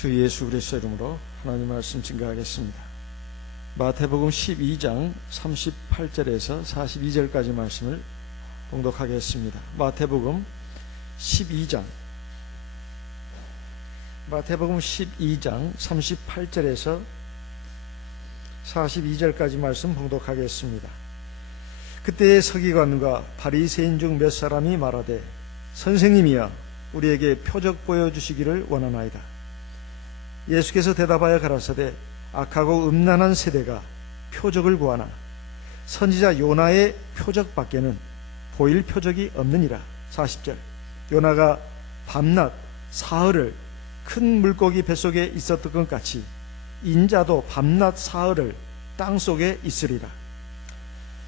주 예수 그리스도 이름으로 하나님 말씀 증거하겠습니다. 마태복음 12장 38절에서 42절까지 말씀을 봉독하겠습니다. 마태복음 12장 38절에서 42절까지 말씀 봉독하겠습니다. 그때의 서기관과 바리새인 중 몇 사람이 말하되 선생님이여 우리에게 표적 보여주시기를 원하나이다. 예수께서 대답하여 가라사대 악하고 음란한 세대가 표적을 구하나 선지자 요나의 표적밖에는 보일 표적이 없느니라. 40절 요나가 밤낮 사흘을 큰 물고기 뱃속에 있었던 것 같이 인자도 밤낮 사흘을 땅속에 있으리라.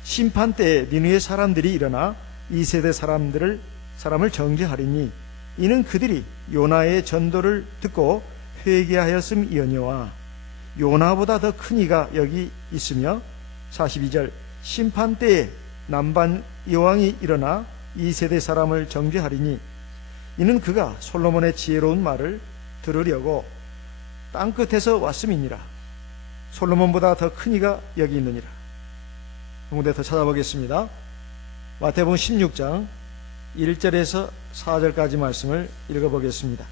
심판 때에 니느웨 사람들이 일어나 이 세대 사람을 정죄하리니 이는 그들이 요나의 전도를 듣고 회개하였음이오니와 요나보다 더 큰 이가 여기 있으며 42절 심판 때에 남반 여왕이 일어나 이 세대 사람을 정죄하리니 이는 그가 솔로몬의 지혜로운 말을 들으려고 땅끝에서 왔음이니라. 솔로몬보다 더 큰 이가 여기 있느니라. 한 군데 더 찾아보겠습니다. 마태복음 16장 1절에서 4절까지 말씀을 읽어보겠습니다.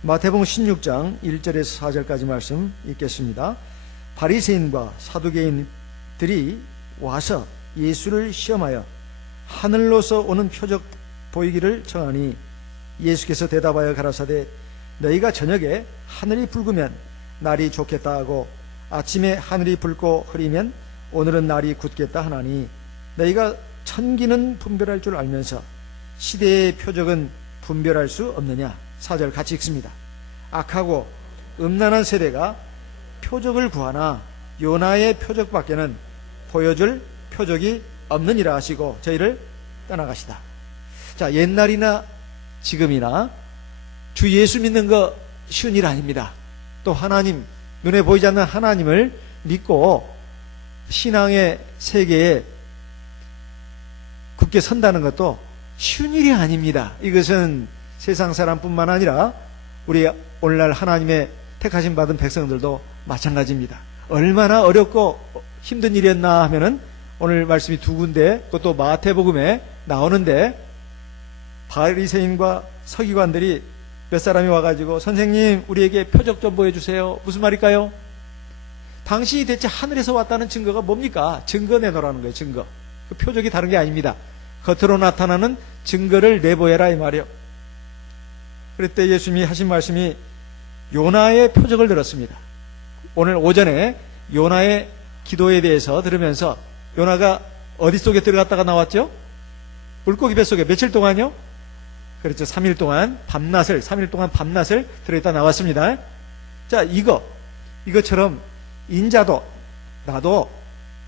마태복음 16장 1절에서 4절까지 말씀 읽겠습니다. 바리새인과 사두개인들이 와서 예수를 시험하여 하늘로서 오는 표적 보이기를 청하니 예수께서 대답하여 가라사대 너희가 저녁에 하늘이 붉으면 날이 좋겠다 하고 아침에 하늘이 붉고 흐리면 오늘은 날이 굳겠다 하나니 너희가 천기는 분별할 줄 알면서 시대의 표적은 분별할 수 없느냐. 4절 같이 읽습니다. 악하고 음란한 세대가 표적을 구하나 요나의 표적밖에는 보여줄 표적이 없느니라 하시고 저희를 떠나가시다. 자, 옛날이나 지금이나 주 예수 믿는 거 쉬운 일 아닙니다. 또 하나님, 눈에 보이지 않는 하나님을 믿고 신앙의 세계에 굳게 선다는 것도 쉬운 일이 아닙니다. 이것은 세상 사람뿐만 아니라 우리 오늘날 하나님의 택하심 받은 백성들도 마찬가지입니다. 얼마나 어렵고 힘든 일이었나 하면은 오늘 말씀이 두 군데 그것도 마태복음에 나오는데 바리새인과 서기관들이 몇 사람이 와가지고 선생님 우리에게 표적 좀 보여주세요. 무슨 말일까요? 당신이 대체 하늘에서 왔다는 증거가 뭡니까? 증거 내놓으라는 거예요. 증거. 그 표적이 다른 게 아닙니다. 겉으로 나타나는 증거를 내보여라 이 말이요. 그때 예수님이 하신 말씀이 요나의 표적을 들었습니다. 오늘 오전에 요나의 기도에 대해서 들으면서 요나가 어디 속에 들어갔다가 나왔죠? 물고기 뱃속에 며칠 동안요? 그렇죠. 3일 동안 밤낮을 3일 동안 밤낮을 들어있다 나왔습니다. 자, 이것처럼 인자도 나도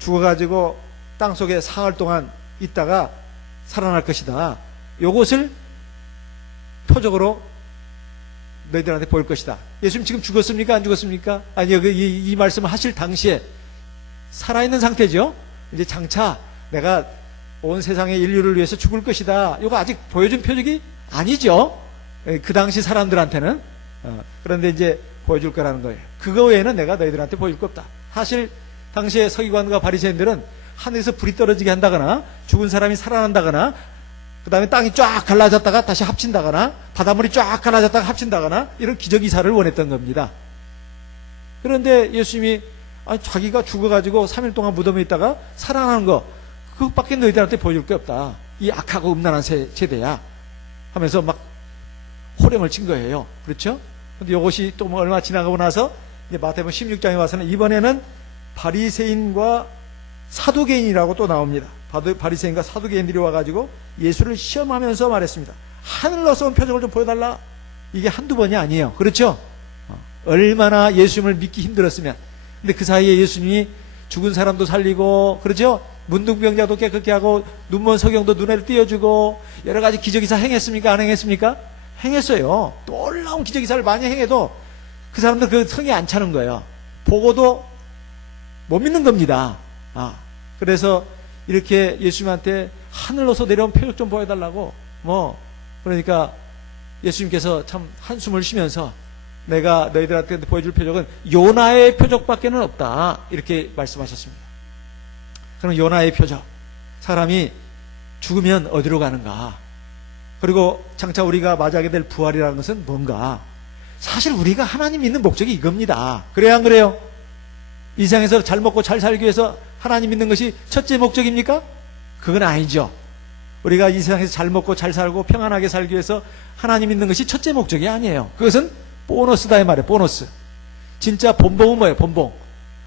죽어가지고 땅속에 사흘 동안 있다가 살아날 것이다. 요것을 표적으로 너희들한테 보일 것이다. 예수님 지금 죽었습니까? 안 죽었습니까? 아니요. 이 말씀을 하실 당시에 살아있는 상태죠. 이제 장차 내가 온 세상의 인류를 위해서 죽을 것이다. 이거 아직 보여준 표적이 아니죠. 그 당시 사람들한테는. 그런데 이제 보여줄 거라는 거예요. 그거 외에는 내가 너희들한테 보여줄 거 없다. 사실 당시에 서기관과 바리새인들은 하늘에서 불이 떨어지게 한다거나 죽은 사람이 살아난다거나 그 다음에 땅이 쫙 갈라졌다가 다시 합친다거나 바닷물이 쫙 갈라졌다가 합친다거나 이런 기적이사를 원했던 겁니다. 그런데 예수님이 자기가 죽어가지고 3일 동안 무덤에 있다가 살아나는 거 그것밖에 너희들한테 보여줄 게 없다. 이 악하고 음란한 세대야 하면서 막 호령을 친 거예요. 그렇죠? 근데 이것이 또 뭐 얼마 지나가고 나서 이제 마태복음 16장에 와서는 이번에는 바리새인과 사두개인이라고 또 나옵니다. 바리새인과 사두개인들이 와가지고 예수를 시험하면서 말했습니다. 하늘로서 온 표적을 좀 보여달라. 이게 한두 번이 아니에요. 그렇죠? 얼마나 예수님을 믿기 힘들었으면. 근데 그 사이에 예수님이 죽은 사람도 살리고, 그렇죠? 문둥병자도 깨끗게 하고, 눈먼 석영도 눈을 띄워주고, 여러 가지 기적이사 행했습니까? 안 행했습니까? 행했어요. 놀라운 기적이사를 많이 행해도 그 사람들 그 성에 안 차는 거예요. 보고도 못 믿는 겁니다. 그래서 이렇게 예수님한테 하늘로서 내려온 표적 좀 보여달라고 그러니까 예수님께서 참 한숨을 쉬면서 내가 너희들한테 보여줄 표적은 요나의 표적밖에는 없다, 이렇게 말씀하셨습니다. 그럼 요나의 표적, 사람이 죽으면 어디로 가는가, 그리고 장차 우리가 맞이하게 될 부활이라는 것은 뭔가, 사실 우리가 하나님 믿는 목적이 이겁니다. 그래야 안 그래요? 이 세상에서 잘 먹고 잘 살기 위해서 하나님 믿는 것이 첫째 목적입니까? 그건 아니죠. 우리가 이 세상에서 잘 먹고 잘 살고 평안하게 살기 위해서 하나님 믿는 것이 첫째 목적이 아니에요. 그것은 보너스다 이 말이에요. 보너스. 진짜 본봉은 뭐예요? 본봉.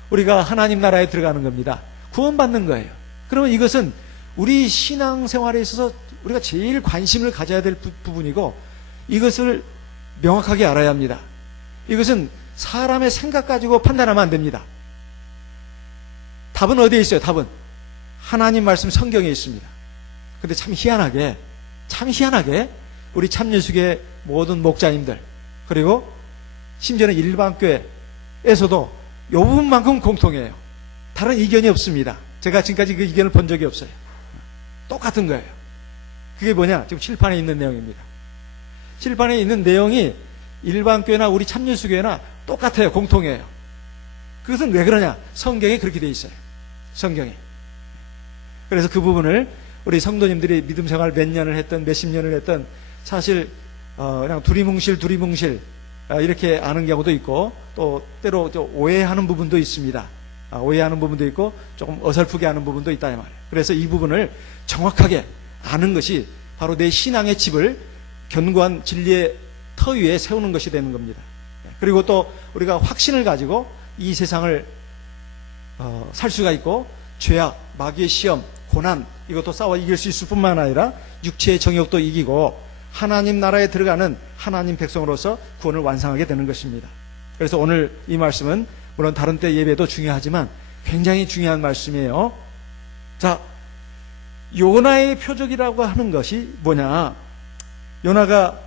우리가 하나님 나라에 들어가는 겁니다. 구원받는 거예요. 그러면 이것은 우리 신앙생활에 있어서 우리가 제일 관심을 가져야 될 부분이고, 이것을 명확하게 알아야 합니다. 이것은 사람의 생각 가지고 판단하면 안 됩니다. 답은 어디에 있어요? 답은 하나님 말씀 성경에 있습니다. 근데 참 희한하게 우리 참예수교의 모든 목자님들, 그리고 심지어는 일반교회에서도 이 부분만큼 공통해요. 다른 이견이 없습니다. 제가 지금까지 그 이견을 본 적이 없어요. 똑같은 거예요. 그게 뭐냐? 지금 칠판에 있는 내용입니다. 칠판에 있는 내용이 일반교회나 우리 참예수교회나 똑같아요. 공통해요. 그것은 왜 그러냐? 성경에 그렇게 돼 있어요. 성경에. 그래서 그 부분을 우리 성도님들이 믿음 생활 몇 년을 했던, 몇십 년을 했던, 사실 그냥 두리뭉실 이렇게 아는 경우도 있고, 또 때로 오해하는 부분도 있습니다. 오해하는 부분도 있고 조금 어설프게 하는 부분도 있다 이 말이에요. 그래서 이 부분을 정확하게 아는 것이 바로 내 신앙의 집을 견고한 진리의 터 위에 세우는 것이 되는 겁니다. 그리고 또 우리가 확신을 가지고 이 세상을 살 수가 있고, 죄악, 마귀의 시험, 고난, 이것도 싸워 이길 수 있을 뿐만 아니라 육체의 정욕도 이기고 하나님 나라에 들어가는 하나님 백성으로서 구원을 완성하게 되는 것입니다. 그래서 오늘 이 말씀은 물론 다른 때 예배도 중요하지만 굉장히 중요한 말씀이에요. 자, 요나의 표적이라고 하는 것이 뭐냐? 요나가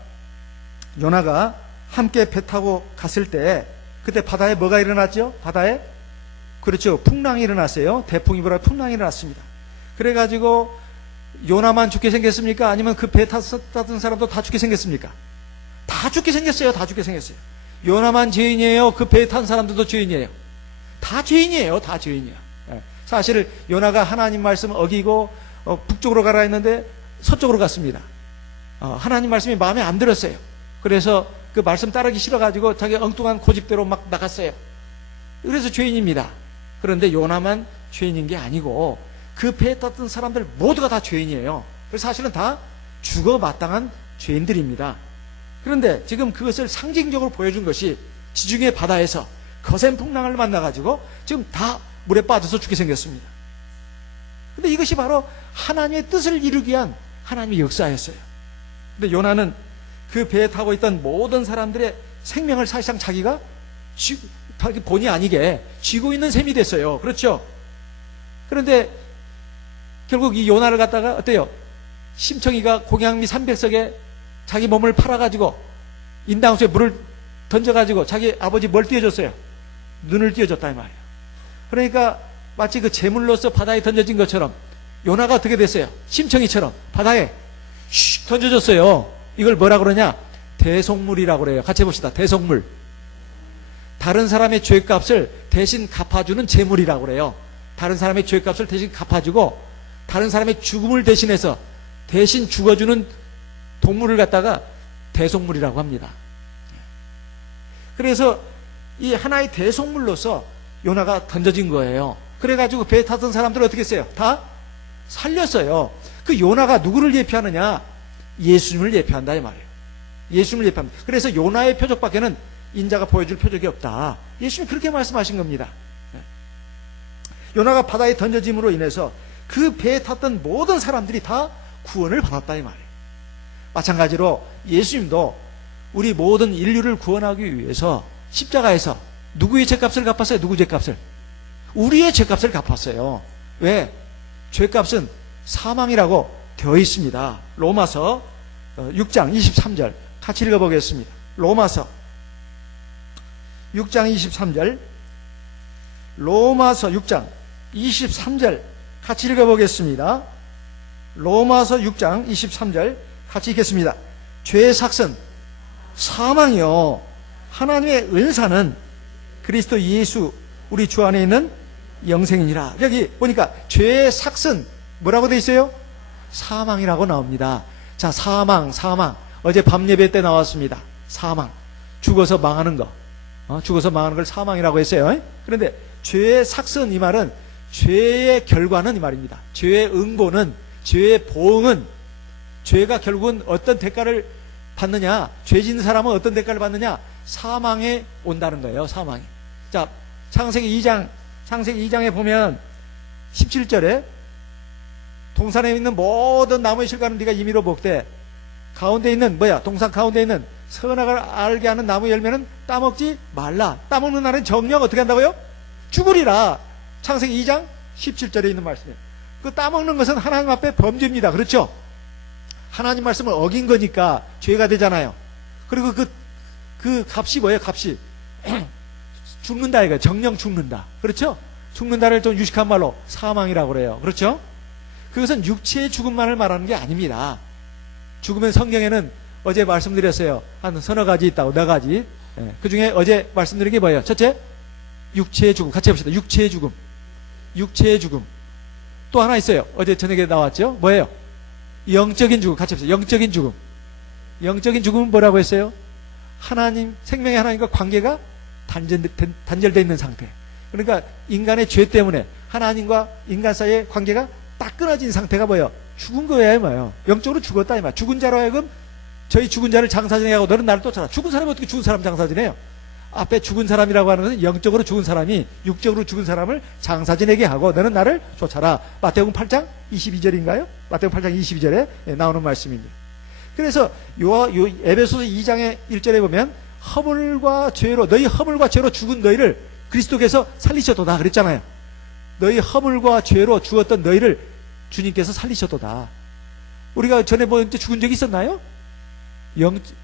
함께 배 타고 갔을 때 그때 바다에 뭐가 일어났죠? 바다에? 그렇죠. 풍랑이 일어났어요. 대풍이 불어 풍랑이 일어났습니다. 그래가지고 요나만 죽게 생겼습니까? 아니면 그 배 탔던 사람도 다 죽게 생겼습니까? 다 죽게 생겼어요. 다 죽게 생겼어요. 요나만 죄인이에요? 그 배에 탄 사람들도 죄인이에요? 다 죄인이에요. 다 죄인이에요. 사실 요나가 하나님 말씀 어기고 북쪽으로 가라 했는데 서쪽으로 갔습니다. 하나님 말씀이 마음에 안 들었어요. 그래서 그 말씀 따르기 싫어가지고 자기 엉뚱한 고집대로 막 나갔어요. 그래서 죄인입니다. 그런데 요나만 죄인인 게 아니고 그 배에 탔던 사람들 모두가 다 죄인이에요. 그래서 사실은 다 죽어 마땅한 죄인들입니다. 그런데 지금 그것을 상징적으로 보여준 것이 지중해 바다에서 거센 풍랑을 만나가지고 지금 다 물에 빠져서 죽게 생겼습니다. 근데 이것이 바로 하나님의 뜻을 이루기 위한 하나님의 역사였어요. 근데 요나는 그 배에 타고 있던 모든 사람들의 생명을 사실상 자기가 본의 아니게 쥐고 있는 셈이 됐어요. 그렇죠? 그런데 결국 이 요나를 갖다가 어때요? 심청이가 공양미 300석에 자기 몸을 팔아가지고 인당수에 물을 던져가지고 자기 아버지 뭘 띄워줬어요? 눈을 띄워줬다 이 말이에요. 그러니까 마치 그 재물로서 바다에 던져진 것처럼 요나가 어떻게 됐어요? 심청이처럼 바다에 슉 던져줬어요. 이걸 뭐라 그러냐? 대속물이라고 그래요. 같이 해봅시다. 대속물. 다른 사람의 죄값을 대신 갚아주는 재물이라고 그래요. 다른 사람의 죄값을 대신 갚아주고 다른 사람의 죽음을 대신해서 대신 죽어주는 동물을 갖다가 대속물이라고 합니다. 그래서 이 하나의 대속물로서 요나가 던져진 거예요. 그래가지고 배에 탔던 사람들은 어떻게 했어요? 다 살렸어요. 그 요나가 누구를 예표하느냐? 예수님을 예표한다 이 말이에요. 예수님을 예표합니다. 그래서 요나의 표적밖에는 인자가 보여줄 표적이 없다. 예수님이 그렇게 말씀하신 겁니다. 요나가 바다에 던져짐으로 인해서 그 배에 탔던 모든 사람들이 다 구원을 받았다 이 말이에요. 마찬가지로 예수님도 우리 모든 인류를 구원하기 위해서 십자가에서 누구의 죄값을 갚았어요? 누구 죄값을? 우리의 죄값을 갚았어요. 왜? 죄값은 사망이라고 되어 있습니다. 로마서 6장 23절 같이 읽어보겠습니다. 로마서 6장 23절 로마서 6장 23절 같이 읽어보겠습니다. 로마서 6장 23절 같이 읽겠습니다. 죄의 삭은 사망이요. 하나님의 은사는 그리스도 예수 우리 주 안에 있는 영생이니라. 여기 보니까 죄의 삭은 뭐라고 돼 있어요? 사망이라고 나옵니다. 자, 사망. 어제 밤 예배 때 나왔습니다. 사망. 죽어서 망하는 거. 죽어서 망하는 걸 사망이라고 했어요. 그런데 죄의 삭은, 이 말은 죄의 결과는 이 말입니다. 죄의 응보는, 죄의 보응은, 죄가 결국은 어떤 대가를 받느냐, 죄 짓는 사람은 어떤 대가를 받느냐, 사망에 온다는 거예요. 사망이. 자, 창세기 2장에 보면 17절에 동산에 있는 모든 나무의 실과는 네가 임의로 먹되 가운데 있는 동산 가운데 있는 선악을 알게 하는 나무 열매는 따먹지 말라. 따먹는 날은 정령 어떻게 한다고요? 죽으리라. 창세기 2장 17절에 있는 말씀이에요. 그 따먹는 것은 하나님 앞에 범죄입니다. 그렇죠? 하나님 말씀을 어긴 거니까 죄가 되잖아요. 그리고 그 값이 뭐예요? 값이 죽는다 이거예요. 정령 죽는다. 그렇죠? 죽는다를 좀 유식한 말로 사망이라고 그래요. 그렇죠? 그것은 육체의 죽음만을 말하는 게 아닙니다. 죽으면 성경에는 어제 말씀드렸어요. 한 서너 가지 있다고, 4가지. 그 중에 어제 말씀드린 게 뭐예요? 첫째, 육체의 죽음. 같이 해봅시다. 육체의 죽음. 육체의 죽음. 또 하나 있어요. 어제 저녁에 나왔죠? 뭐예요? 영적인 죽음. 같이 해봅시다. 영적인 죽음. 영적인 죽음은 뭐라고 했어요? 하나님, 생명의 하나님과 관계가 단절되어 있는 상태. 그러니까 인간의 죄 때문에 하나님과 인간 사이의 관계가 딱 끊어진 상태가 뭐예요? 죽은 거예요, 뭐예요? 영적으로 죽었다, 이 말. 죽은 자로 하여금 저희 죽은 자를 장사 지내고 너는 나를 쫓아라. 죽은 사람이 어떻게 죽은 사람 장사 지내요? 앞에 죽은 사람이라고 하는 것은 영적으로 죽은 사람이 육적으로 죽은 사람을 장사 지내게 하고 너는 나를 쫓아라. 마태복음 8장 22절인가요? 마태복음 8장 22절에 나오는 말씀입니다. 그래서 요 에베소서 2장의 1절에 보면 너희 허물과 죄로 죽은 너희를 그리스도께서 살리셨도다 그랬잖아요. 너희 허물과 죄로 죽었던 너희를 주님께서 살리셨도다. 우리가 전에 죽은 적이 있었나요?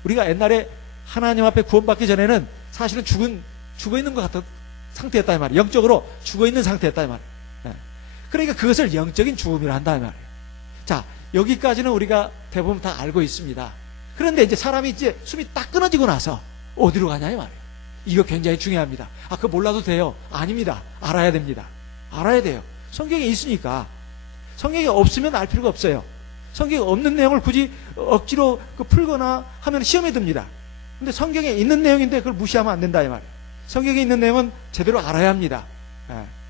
우리가 옛날에 하나님 앞에 구원받기 전에는 사실은 죽어 있는 것 같은 상태였다 이 말이에요. 영적으로 죽어 있는 상태였다 이 말이에요. 그러니까 그것을 영적인 죽음이라 한다 이 말이에요. 자, 여기까지는 우리가 대부분 다 알고 있습니다. 그런데 이제 사람이 이제 숨이 딱 끊어지고 나서 어디로 가냐 이 말이에요. 이거 굉장히 중요합니다. 그거 몰라도 돼요? 아닙니다. 알아야 됩니다. 알아야 돼요. 성경에 있으니까. 성경이 없으면 알 필요가 없어요. 성경에 없는 내용을 굳이 억지로 풀거나 하면 시험에 듭니다. 근데 성경에 있는 내용인데 그걸 무시하면 안 된다 이 말이에요. 성경에 있는 내용은 제대로 알아야 합니다.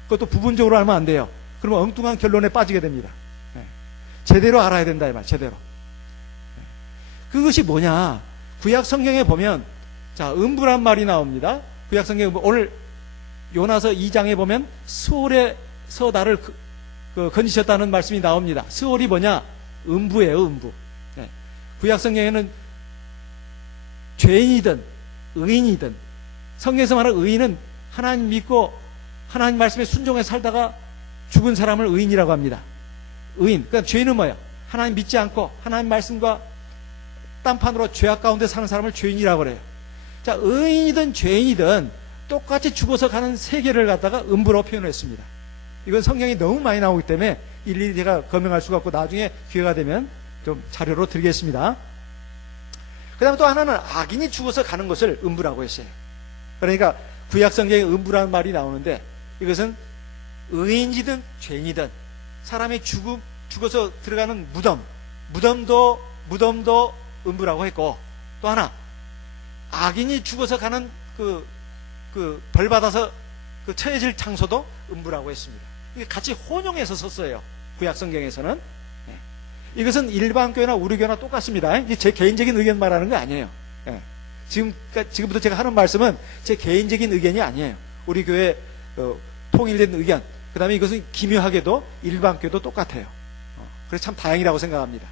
그것도 부분적으로 알면 안 돼요. 그러면 엉뚱한 결론에 빠지게 됩니다. 제대로 알아야 된다 이 말. 제대로. 그것이 뭐냐? 구약 성경에 보면 자, 음부란 말이 나옵니다. 구약 성경에 오늘 요나서 2장에 보면 스올에서 나를 건지셨다는 말씀이 나옵니다. 스올이 뭐냐? 음부예요, 음부. 구약 성경에는 죄인이든 의인이든, 성경에서 말하는 의인은 하나님 믿고 하나님 말씀에 순종해 살다가 죽은 사람을 의인이라고 합니다. 의인. 그러니까 죄인은 뭐예요? 하나님 믿지 않고 하나님 말씀과 딴판으로 죄악 가운데 사는 사람을 죄인이라고 그래요. 자, 의인이든 죄인이든 똑같이 죽어서 가는 세계를 갖다가 음부로 표현했습니다. 이건 성경이 너무 많이 나오기 때문에 일일이 제가 검명할 수가 없고 나중에 기회가 되면 좀 자료로 드리겠습니다. 그 다음에 또 하나는 악인이 죽어서 가는 것을 음부라고 했어요. 그러니까 구약 성경에 음부라는 말이 나오는데 이것은 의인이든 죄인이든 사람이 죽어서 들어가는 무덤도 음부라고 했고, 또 하나 악인이 죽어서 가는 벌 받아서 처해질 장소도 음부라고 했습니다. 이게 같이 혼용해서 썼어요. 구약 성경에서는. 이것은 일반 교회나 우리 교회나 똑같습니다. 이게 제 개인적인 의견 말하는 거 아니에요. 지금부터 제가 하는 말씀은 제 개인적인 의견이 아니에요. 우리 교회 통일된 의견. 그 다음에 이것은 기묘하게도 일반 교회도 똑같아요. 그래서 참 다행이라고 생각합니다.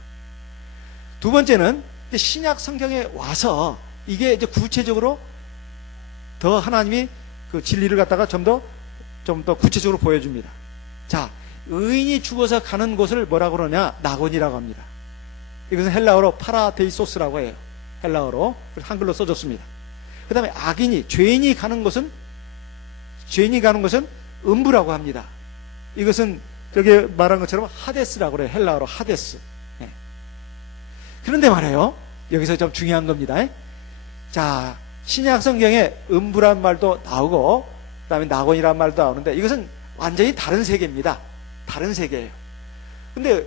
두 번째는 신약 성경에 와서 이게 이제 구체적으로 더 하나님이 그 진리를 갖다가 좀 더 구체적으로 보여줍니다. 자, 의인이 죽어서 가는 곳을 뭐라고 그러냐? 낙원이라고 합니다. 이것은 헬라어로 파라데이소스라고 해요. 헬라어로. 한글로 써줬습니다. 그 다음에 죄인이 가는 것은 음부라고 합니다. 이것은 저기 말한 것처럼 하데스라고 그래요. 헬라어로 하데스. 그런데 말이에요. 여기서 좀 중요한 겁니다. 자, 신약 성경에 음부란 말도 나오고 그다음에 낙원이란 말도 나오는데 이것은 완전히 다른 세계입니다. 다른 세계예요. 근데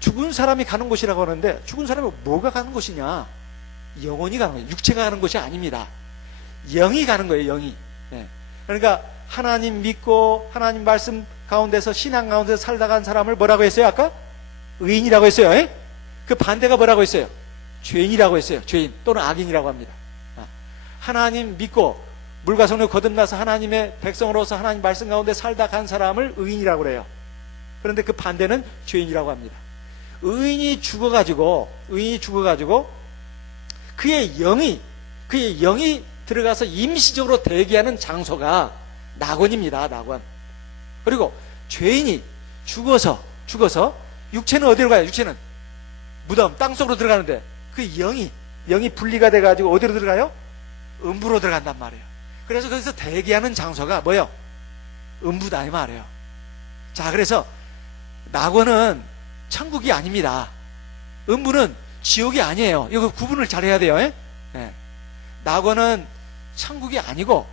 죽은 사람이 가는 곳이라고 하는데 죽은 사람이 뭐가 가는 곳이냐? 영혼이 가는 거예요. 육체가 가는 곳이 아닙니다. 영이 가는 거예요. 영이. 예. 그러니까 하나님 믿고 하나님 말씀 가운데서 신앙 가운데서 살다 간 사람을 뭐라고 했어요? 아까? 의인이라고 했어요. 예? 그 반대가 뭐라고 했어요? 죄인이라고 했어요. 죄인 또는 악인이라고 합니다. 하나님 믿고 물과 성령 거듭나서 하나님의 백성으로서 하나님 말씀 가운데 살다 간 사람을 의인이라고 그래요. 그런데 그 반대는 죄인이라고 합니다. 의인이 죽어가지고 그의 영이 들어가서 임시적으로 대기하는 장소가 낙원입니다. 낙원. 그리고 죄인이 죽어서 육체는 어디로 가요? 육체는 무덤 땅속으로 들어가는데 그 영이 분리가 돼가지고 어디로 들어가요? 음부로 들어간단 말이에요. 그래서 거기서 대기하는 장소가 뭐예요? 음부다 이 말이에요. 자, 그래서 낙원은 천국이 아닙니다. 음부는 지옥이 아니에요. 이거 구분을 잘 해야 돼요. 예? 낙원은 천국이 아니고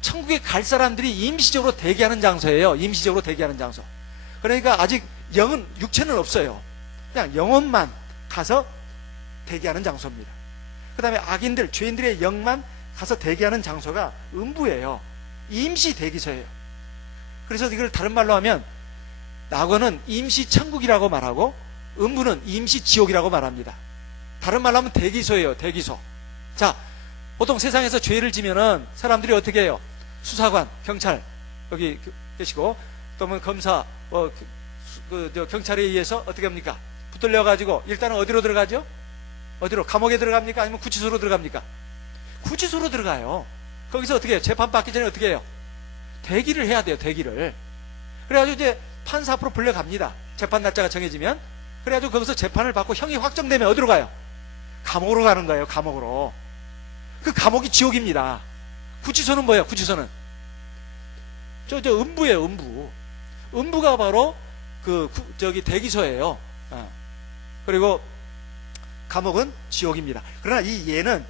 천국에 갈 사람들이 임시적으로 대기하는 장소예요. 임시적으로 대기하는 장소. 그러니까 아직 육체는 없어요. 그냥 영혼만 가서 대기하는 장소입니다. 그 다음에 악인들, 죄인들의 영만 가서 대기하는 장소가 음부예요. 임시 대기소예요. 그래서 이걸 다른 말로 하면 낙원은 임시 천국이라고 말하고 음부는 임시 지옥이라고 말합니다. 다른 말로 하면 대기소예요. 대기소. 자, 보통 세상에서 죄를 지면은 사람들이 어떻게 해요? 수사관, 경찰 여기 계시고 또는 검사, 경찰에 의해서 어떻게 합니까? 붙들려 가지고 일단은 어디로 들어가죠? 어디로? 감옥에 들어갑니까? 아니면 구치소로 들어갑니까? 구치소로 들어가요. 거기서 어떻게 해요? 재판 받기 전에 어떻게 해요? 대기를 해야 돼요. 대기를. 그래가지고 이제 판사 앞으로 불려갑니다. 재판 날짜가 정해지면. 그래가지고 거기서 재판을 받고 형이 확정되면 어디로 가요? 감옥으로 가는 거예요. 감옥으로. 그 감옥이 지옥입니다. 구치소는 뭐예요? 구치소는 저 음부예요. 음부. 음부가 바로 대기소예요. 그리고 감옥은 지옥입니다. 그러나 이 예는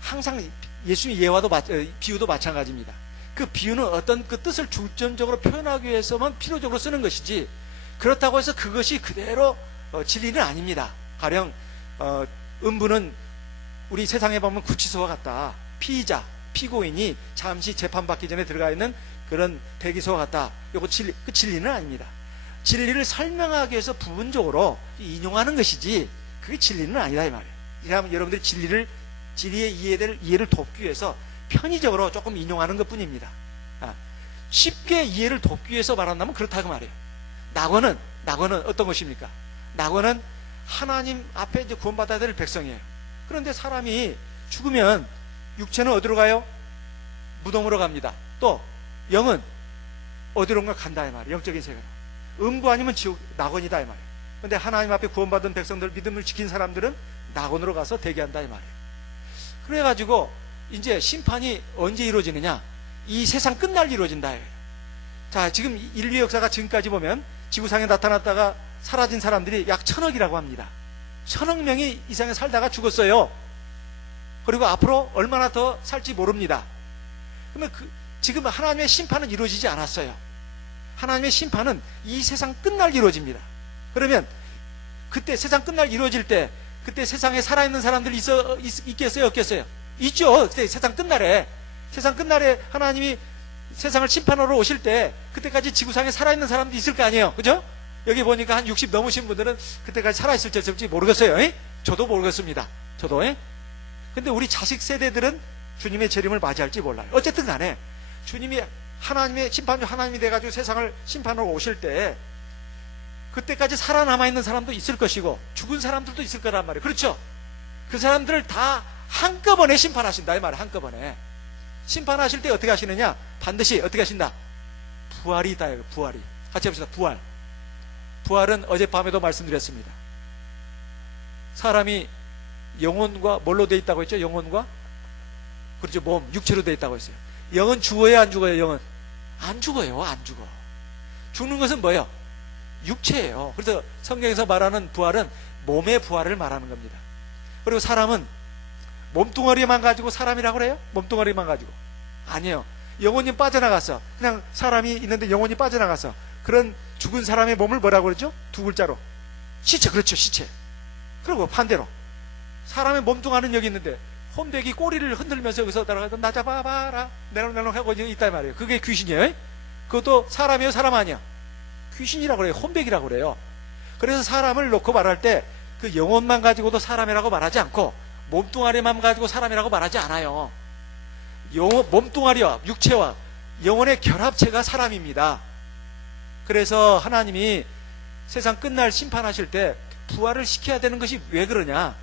항상 예수님 예와도 비유도 마찬가지입니다. 그 비유는 어떤 그 뜻을 중점적으로 표현하기 위해서만 필요적으로 쓰는 것이지 그렇다고 해서 그것이 그대로 진리는 아닙니다. 가령 음부는 우리 세상에 보면 구치소와 같다. 피의자, 피고인이 잠시 재판받기 전에 들어가 있는 그런 대기소와 같다. 이거 그 진리는 아닙니다. 진리를 설명하기 위해서 부분적으로 인용하는 것이지 그게 진리는 아니다 이 말이에요. 그러면 여러분들이 진리의 이해를 돕기 위해서 편의적으로 조금 인용하는 것 뿐입니다. 쉽게 이해를 돕기 위해서 말한다면 그렇다고 말이에요. 낙원은 어떤 것입니까? 낙원은 하나님 앞에 이제 구원받아야 될 백성이에요. 그런데 사람이 죽으면 육체는 어디로 가요? 무덤으로 갑니다. 또 영은 어디론가 간다 이 말이에요. 영적인 세계로. 음부 아니면 지옥, 낙원이다 이 말이에요. 그런데 하나님 앞에 구원받은 백성들, 믿음을 지킨 사람들은 낙원으로 가서 대기한다 이 말이에요. 그래가지고 이제 심판이 언제 이루어지느냐? 이 세상 끝날 이루어진다. 자, 지금 인류의 역사가 지금까지 보면 지구상에 나타났다가 사라진 사람들이 약 1000억이라고 합니다. 1000억 명이 이상에 살다가 죽었어요. 그리고 앞으로 얼마나 더 살지 모릅니다. 그러면 지금 하나님의 심판은 이루어지지 않았어요. 하나님의 심판은 이 세상 끝날 이루어집니다. 그러면 그때 세상 끝날 이루어질 때 그때 세상에 살아있는 사람들이 있겠어요? 없겠어요? 있죠. 그때 세상 끝날에 하나님이 세상을 심판하러 오실 때 그때까지 지구상에 살아있는 사람도 있을 거 아니에요. 그죠? 여기 보니까 한 60 넘으신 분들은 그때까지 살아있을지 없을지 모르겠어요. 저도 모르겠습니다. 저도. 근데 우리 자식 세대들은 주님의 재림을 맞이할지 몰라요. 어쨌든 간에 주님이 하나님의 심판주 하나님이 돼가지고 세상을 심판하러 오실 때 그때까지 살아남아 있는 사람도 있을 것이고 죽은 사람들도 있을 거란 말이에요. 그렇죠? 그 사람들을 다 한꺼번에 심판하신다 이 말이에요. 한꺼번에 심판하실 때 어떻게 하시느냐? 반드시 어떻게 하신다? 부활이 있다. 부활이. 같이 해봅시다. 부활은 어젯밤에도 말씀드렸습니다. 사람이 영혼과 뭘로 돼 있다고 했죠? 영혼과 그렇죠. 몸, 육체로 돼 있다고 했어요. 영은 죽어요? 안 죽어요? 영은 안 죽어요. 안 죽어. 죽는 것은 뭐예요? 육체예요. 그래서 성경에서 말하는 부활은 몸의 부활을 말하는 겁니다. 그리고 사람은 몸뚱아리만 가지고 사람이라고 그래요? 몸뚱아리만 가지고. 아니에요. 영혼이 빠져나갔어. 그냥 사람이 있는데 영혼이 빠져나갔어. 그런 죽은 사람의 몸을 뭐라고 그러죠? 두 글자로. 시체. 그렇죠. 시체. 그리고 반대로 사람의 몸뚱아리는 여기 있는데 혼백이 꼬리를 흔들면서 여기서 따라가서 나 잡아봐라 내롱내롱 하고 있단 말이에요. 그게 귀신이에요. 그것도 사람이에요? 사람 아니야? 귀신이라고 그래요. 혼백이라고 그래요. 그래서 사람을 놓고 말할 때 그 영혼만 가지고도 사람이라고 말하지 않고 몸뚱아리만 가지고 사람이라고 말하지 않아요. 몸뚱아리와 육체와 영혼의 결합체가 사람입니다. 그래서 하나님이 세상 끝날 심판하실 때 부활을 시켜야 되는 것이 왜 그러냐?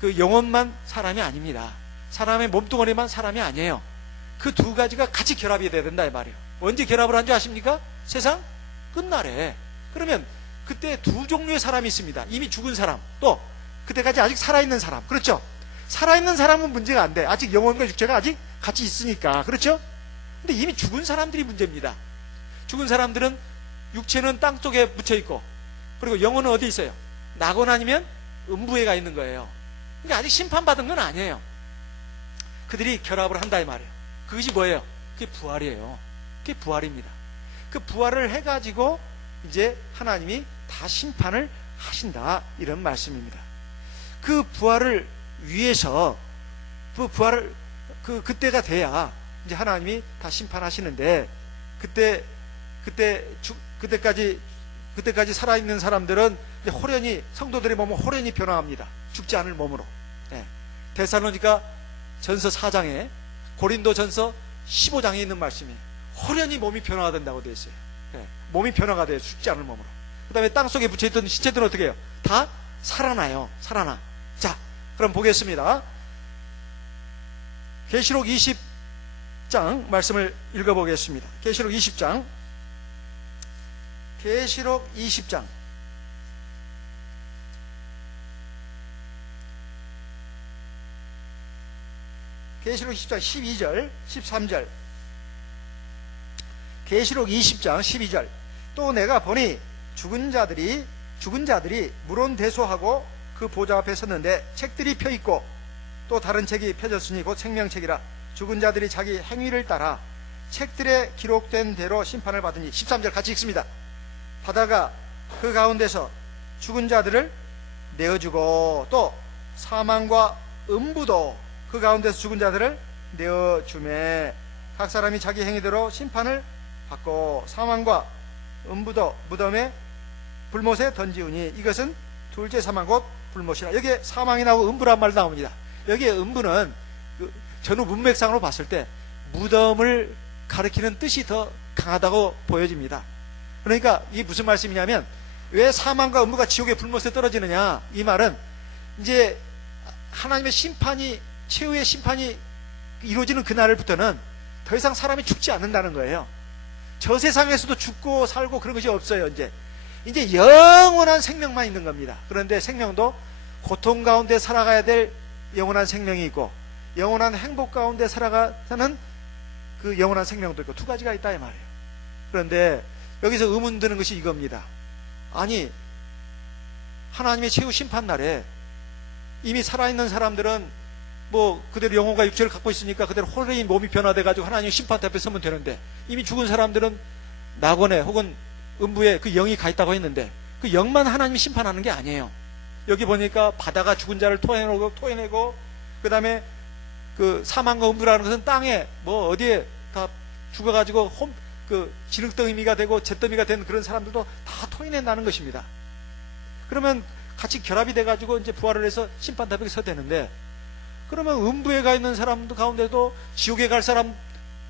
그 영혼만 사람이 아닙니다. 사람의 몸뚱아리만 사람이 아니에요. 그 두 가지가 같이 결합이 돼야 된다 이 말이에요. 언제 결합을 한 줄 아십니까? 세상 끝날에. 그러면 그때 두 종류의 사람이 있습니다. 이미 죽은 사람, 또 그때까지 아직 살아있는 사람. 그렇죠? 살아있는 사람은 문제가 안 돼. 아직 영혼과 육체가 아직 같이 있으니까. 그렇죠? 근데 이미 죽은 사람들이 문제입니다. 죽은 사람들은 육체는 땅 속에 묻혀 있고, 그리고 영혼은 어디 있어요? 낙원 아니면 음부에 가 있는 거예요. 그러니까 아직 심판받은 건 아니에요. 그들이 결합을 한다 이 말이에요. 그것이 뭐예요? 그게 부활이에요. 그게 부활입니다. 그 부활을 해가지고 이제 하나님이 다 심판을 하신다 이런 말씀입니다. 그 부활을 위해서 그 부활을 그때가 돼야 이제 하나님이 다 심판하시는데, 그때까지 살아있는 사람들은 이제 호련히, 성도들의 몸은 호련히 변화합니다. 죽지 않을 몸으로. 예. 데살로니가 전서 4장에, 고린도 전서 15장에 있는 말씀이 호련히 몸이 변화가 된다고 되어 있어요. 예. 몸이 변화가 돼요. 죽지 않을 몸으로. 그 다음에 땅속에 붙여있던 시체들은 어떻게 해요? 다 살아나요. 살아나. 자, 그럼 보겠습니다. 계시록 20장 말씀을 읽어보겠습니다. 계시록 20장. 계시록 20장. 계시록 20장 12절, 13절. 계시록 20장 12절. 또 내가 보니 죽은 자들이 물온대소하고 그 보좌 앞에 섰는데 책들이 펴있고 또 다른 책이 펴졌으니 곧 생명책이라. 죽은 자들이 자기 행위를 따라 책들에 기록된 대로 심판을 받으니. 13절 같이 읽습니다. 바다가 그 가운데서 죽은 자들을 내어주고 또 사망과 음부도 그 가운데서 죽은 자들을 내어주매 각 사람이 자기 행위대로 심판을 받고 사망과 음부도 무덤에 불못에 던지우니 이것은 둘째 사망 곧 불못이라. 여기에 사망이 나오고 음부란 말 나옵니다. 여기에 음부는 전후 문맥상으로 봤을 때 무덤을 가리키는 뜻이 더 강하다고 보여집니다. 그러니까 이게 무슨 말씀이냐면, 왜 사망과 음부가 지옥의 불못에 떨어지느냐, 이 말은 이제 하나님의 심판이, 최후의 심판이 이루어지는 그날부터는 더 이상 사람이 죽지 않는다는 거예요. 저 세상에서도 죽고 살고 그런 것이 없어요. 이제 영원한 생명만 있는 겁니다. 그런데 생명도 고통 가운데 살아가야 될 영원한 생명이 있고, 영원한 행복 가운데 살아가는 그 영원한 생명도 있고, 두 가지가 있다 이 말이에요. 그런데 여기서 의문 드는 것이 이겁니다. 아니, 하나님의 최후 심판날에 이미 살아있는 사람들은 뭐 그대로 영혼과 육체를 갖고 있으니까 그대로 호련히 몸이 변화돼가지고 하나님 심판 앞에 서면 되는데, 이미 죽은 사람들은 낙원에 혹은 음부에 그 영이 가 있다고 했는데 그 영만 하나님이 심판하는 게 아니에요. 여기 보니까 바다가 죽은 자를 토해내고 그 다음에 그 사망과 음부라는 것은 땅에 뭐 어디에 다 죽어가지고 지륵더미가 되고 잿더미가 된 그런 사람들도 다 토해낸다는 것입니다. 그러면 같이 결합이 돼가지고 이제 부활을 해서 심판 앞에 서야 되는데, 그러면 음부에 가 있는 사람들 가운데도 지옥에 갈 사람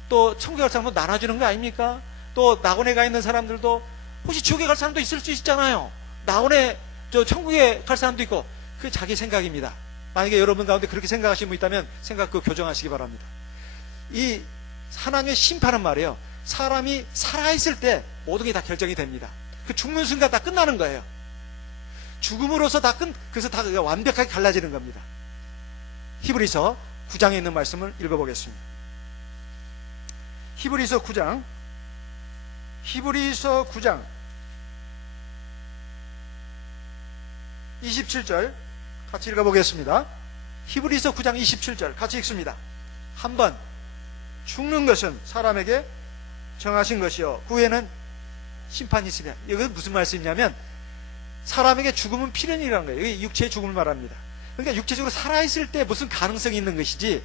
또 천국에 갈 사람도 나눠주는 거 아닙니까? 또 낙원에 가 있는 사람들도 혹시 지옥에 갈 사람도 있을 수 있잖아요. 낙원에 천국에 갈 사람도 있고. 그게 자기 생각입니다. 만약에 여러분 가운데 그렇게 생각하시는 분 있다면 생각 교정하시기 바랍니다. 이 하나님의 심판은 말이에요, 사람이 살아있을 때 모든 게 다 결정이 됩니다. 그 죽는 순간 다 끝나는 거예요. 죽음으로써 그래서 다 완벽하게 갈라지는 겁니다. 히브리서 9장에 있는 말씀을 읽어보겠습니다. 히브리서 9장 27절 같이 읽어보겠습니다. 히브리서 9장 27절 같이 읽습니다. 한번 죽는 것은 사람에게 정하신 것이요 그 후에는 심판이 있으냐. 이것은 무슨 말씀이냐면 사람에게 죽음은 필연이라는 거예요. 여기 육체의 죽음을 말합니다. 그러니까 육체적으로 살아있을 때 무슨 가능성이 있는 것이지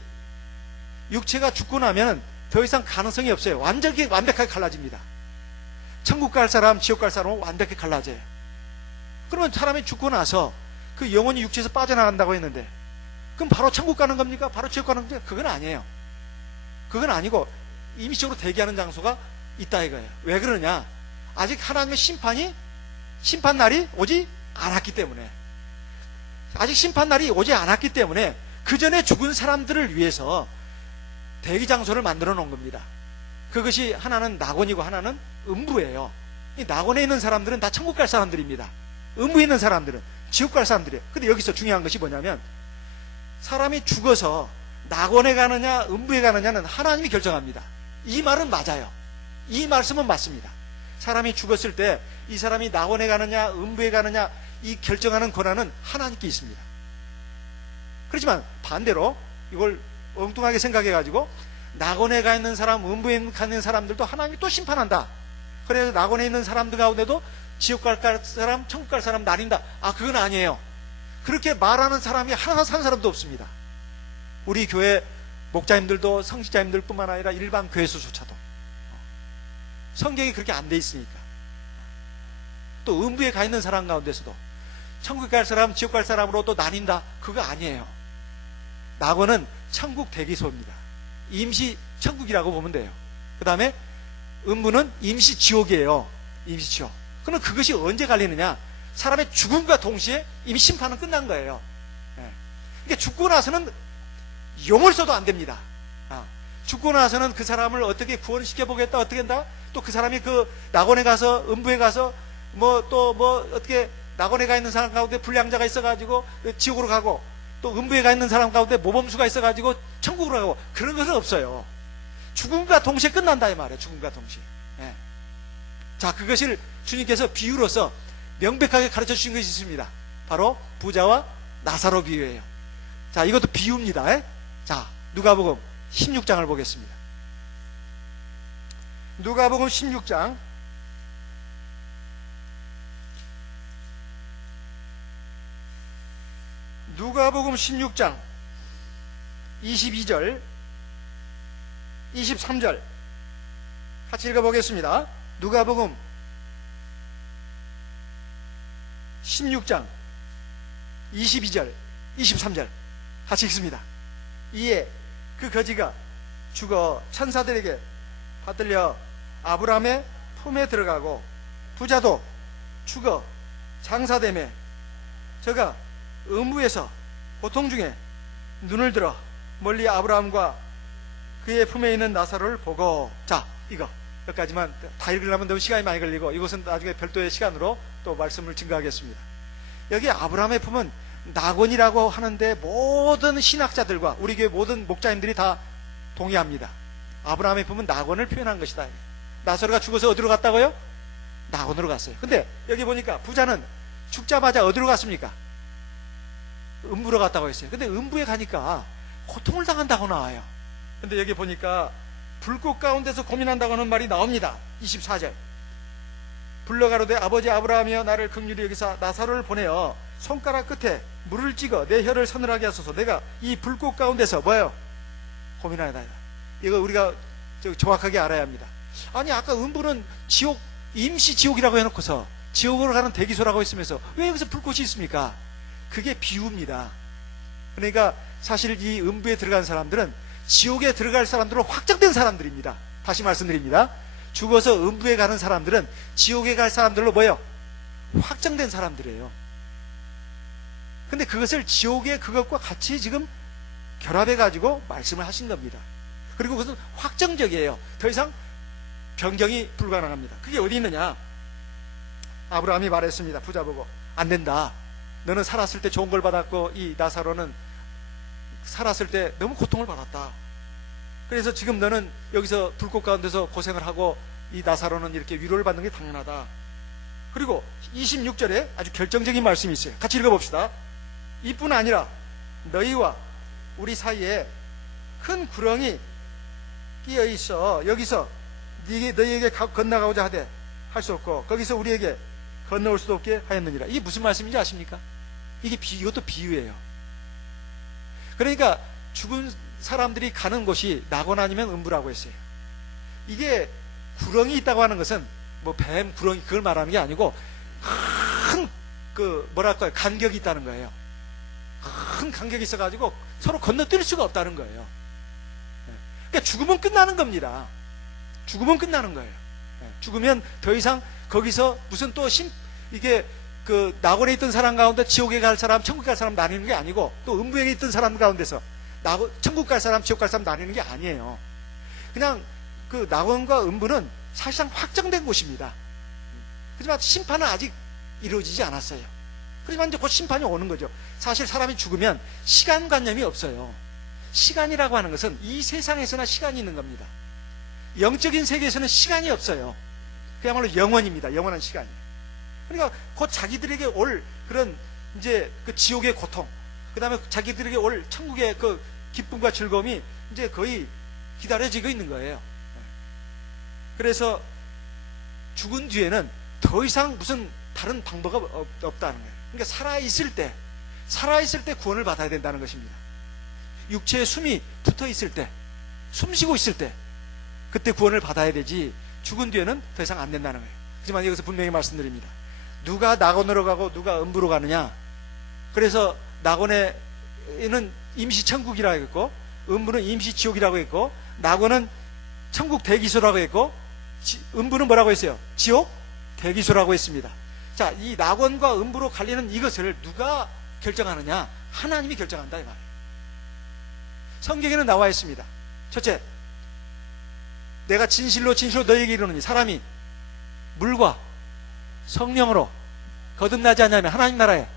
육체가 죽고 나면 더 이상 가능성이 없어요. 완벽하게 갈라집니다. 천국 갈 사람, 지옥 갈 사람은 완벽하게 갈라져요. 그러면 사람이 죽고 나서 그 영혼이 육체에서 빠져나간다고 했는데 그럼 바로 천국 가는 겁니까? 바로 지옥 가는 겁니까? 그건 아니에요. 그건 아니고 임시적으로 대기하는 장소가 있다 이거예요. 왜 그러냐? 아직 하나님의 심판 날이 오지 않았기 때문에, 아직 심판 날이 오지 않았기 때문에 그 전에 죽은 사람들을 위해서 대기 장소를 만들어 놓은 겁니다. 그것이 하나는 낙원이고 하나는 음부예요. 이 낙원에 있는 사람들은 다 천국 갈 사람들입니다. 음부에 있는 사람들은 지옥 갈 사람들이에요. 근데 여기서 중요한 것이 뭐냐면 사람이 죽어서 낙원에 가느냐 음부에 가느냐는 하나님이 결정합니다. 이 말은 맞아요. 이 말씀은 맞습니다. 사람이 죽었을 때 이 사람이 낙원에 가느냐 음부에 가느냐 이 결정하는 권한은 하나님께 있습니다. 그렇지만 반대로 이걸 엉뚱하게 생각해가지고 낙원에 가 있는 사람, 음부에 가 있는 사람들도 하나님이 또 심판한다. 그래서 낙원에 있는 사람들 가운데도 지옥 갈 사람, 천국 갈 사람 나뉜다. 그건 아니에요. 그렇게 말하는 사람이 하나 산 사람도 없습니다. 우리 교회 목자님들도 성직자님들 뿐만 아니라 일반 교회수조차도 성경이 그렇게 안 돼 있으니까. 또 음부에 가 있는 사람 가운데서도 천국 갈 사람, 지옥 갈 사람으로 또 나뉜다. 그거 아니에요. 낙원은 천국 대기소입니다. 임시 천국이라고 보면 돼요. 그 다음에 음부는 임시 지옥이에요. 임시 지옥. 그럼 그것이 언제 갈리느냐? 사람의 죽음과 동시에 이미 심판은 끝난 거예요. 그러니까 죽고 나서는 용을 써도 안 됩니다. 죽고 나서는 그 사람을 어떻게 구원시켜 보겠다, 어떻게 한다? 또 그 사람이 그 낙원에 가서, 음부에 가서, 어떻게 낙원에 가 있는 사람 가운데 불량자가 있어가지고 지옥으로 가고, 또 음부에 가 있는 사람 가운데 모범수가 있어가지고 천국으로 가고, 그런 것은 없어요. 죽음과 동시에 끝난다 이 말이에요. 죽음과 동시에. 자, 그것을 주님께서 비유로서 명백하게 가르쳐 주신 것이 있습니다. 바로 부자와 나사로 비유예요. 자, 이것도 비유입니다. 자, 누가복음 16장을 보겠습니다. 누가복음 16장 누가복음 16장 22절 23절 같이 읽어보겠습니다. 누가복음 16장 22절 23절 같이 읽습니다. 이에 그 거지가 죽어 천사들에게 받들려 아브라함의 품에 들어가고 부자도 죽어 장사되매 저가 음부에서 고통 중에 눈을 들어 멀리 아브라함과 그의 품에 있는 나사로를 보고. 자, 이거 여기까지만 다 읽으려면 너무 시간이 많이 걸리고 이것은 나중에 별도의 시간으로 또 말씀을 증거하겠습니다. 여기 아브라함의 품은 낙원이라고 하는데 모든 신학자들과 우리 교회 모든 목자님들이 다 동의합니다. 아브라함의 품은 낙원을 표현한 것이다. 나사로가 죽어서 어디로 갔다고요? 낙원으로 갔어요. 근데 여기 보니까 부자는 죽자마자 어디로 갔습니까? 음부로 갔다고 했어요. 근데 음부에 가니까 고통을 당한다고 나와요. 근데 여기 보니까 불꽃 가운데서 고민한다고 하는 말이 나옵니다. 24절 불러가로되 아버지 아브라함이여 나를 긍휼히 여기사 나사로를 보내어 손가락 끝에 물을 찍어 내 혀를 서늘하게 하소서. 내가 이 불꽃 가운데서 뭐예요? 고민하다. 이거 우리가 정확하게 알아야 합니다. 아니 아까 음부는 지옥, 임시 지옥이라고 해놓고서 지옥으로 가는 대기소라고 했으면서 왜 여기서 불꽃이 있습니까? 그게 비유입니다. 그러니까 사실 이 음부에 들어간 사람들은 지옥에 들어갈 사람들은 확정된 사람들입니다. 다시 말씀드립니다. 죽어서 음부에 가는 사람들은 지옥에 갈 사람들로 뭐예요? 확정된 사람들이에요. 근데 그것을 지옥의 그것과 같이 지금 결합해가지고 말씀을 하신 겁니다. 그리고 그것은 확정적이에요. 더 이상 변경이 불가능합니다. 그게 어디 있느냐? 아브라함이 말했습니다. 부자 보고 안 된다. 너는 살았을 때 좋은 걸 받았고 이 나사로는 살았을 때 너무 고통을 받았다. 그래서 지금 너는 여기서 불꽃 가운데서 고생을 하고 이 나사로는 이렇게 위로를 받는 게 당연하다. 그리고 26절에 아주 결정적인 말씀이 있어요. 같이 읽어봅시다. 이뿐 아니라 너희와 우리 사이에 큰 구렁이 끼어 있어 여기서 너희에게 건너가고자 하되 할 수 없고 거기서 우리에게 건너올 수도 없게 하였느니라. 이게 무슨 말씀인지 아십니까? 이것도 비유예요. 그러니까 죽은 사람들이 가는 곳이 낙원 아니면 음부라고 했어요. 이게 구렁이 있다고 하는 것은 뭐 뱀, 구렁이 그걸 말하는 게 아니고 큰 뭐랄까요, 간격이 있다는 거예요. 큰 간격이 있어가지고 서로 건너뛸 수가 없다는 거예요. 그러니까 죽으면 끝나는 겁니다. 죽으면 끝나는 거예요. 죽으면 더 이상 거기서 무슨 또 이게 낙원에 있던 사람 가운데 지옥에 갈 사람, 천국 갈 사람 나뉘는 게 아니고 또 음부에 있던 사람 가운데서 천국 갈 사람, 지옥 갈 사람 나뉘는 게 아니에요. 그냥 낙원과 음부는 사실상 확정된 곳입니다. 하지만 심판은 아직 이루어지지 않았어요. 그렇지만 이제 곧 심판이 오는 거죠. 사실 사람이 죽으면 시간관념이 없어요. 시간이라고 하는 것은 이 세상에서나 시간이 있는 겁니다. 영적인 세계에서는 시간이 없어요. 그야말로 영원입니다. 영원한 시간이. 그러니까 곧 자기들에게 올 그런 이제 지옥의 고통, 그 다음에 자기들에게 올 천국의 기쁨과 즐거움이 이제 거의 기다려지고 있는 거예요. 그래서 죽은 뒤에는 더 이상 무슨 다른 방법이 없다는 거예요. 그러니까 살아있을 때 구원을 받아야 된다는 것입니다. 육체에 숨이 붙어 있을 때, 숨 쉬고 있을 때, 그때 구원을 받아야 되지, 죽은 뒤에는 더 이상 안 된다는 거예요. 하지만 여기서 분명히 말씀드립니다. 누가 낙원으로 가고 누가 음부로 가느냐? 그래서 낙원에는 임시천국이라고 했고, 음부는 임시지옥이라고 했고, 낙원은 천국 대기소라고 했고, 음부는 뭐라고 했어요? 지옥 대기소라고 했습니다. 자, 이 낙원과 음부로 갈리는 이것을 누가 결정하느냐? 하나님이 결정한다 이 말이에요. 성경에는 나와 있습니다. 첫째, 내가 진실로 너희에게 이르노니 사람이 물과 성령으로 거듭나지 않냐면 하나님 나라에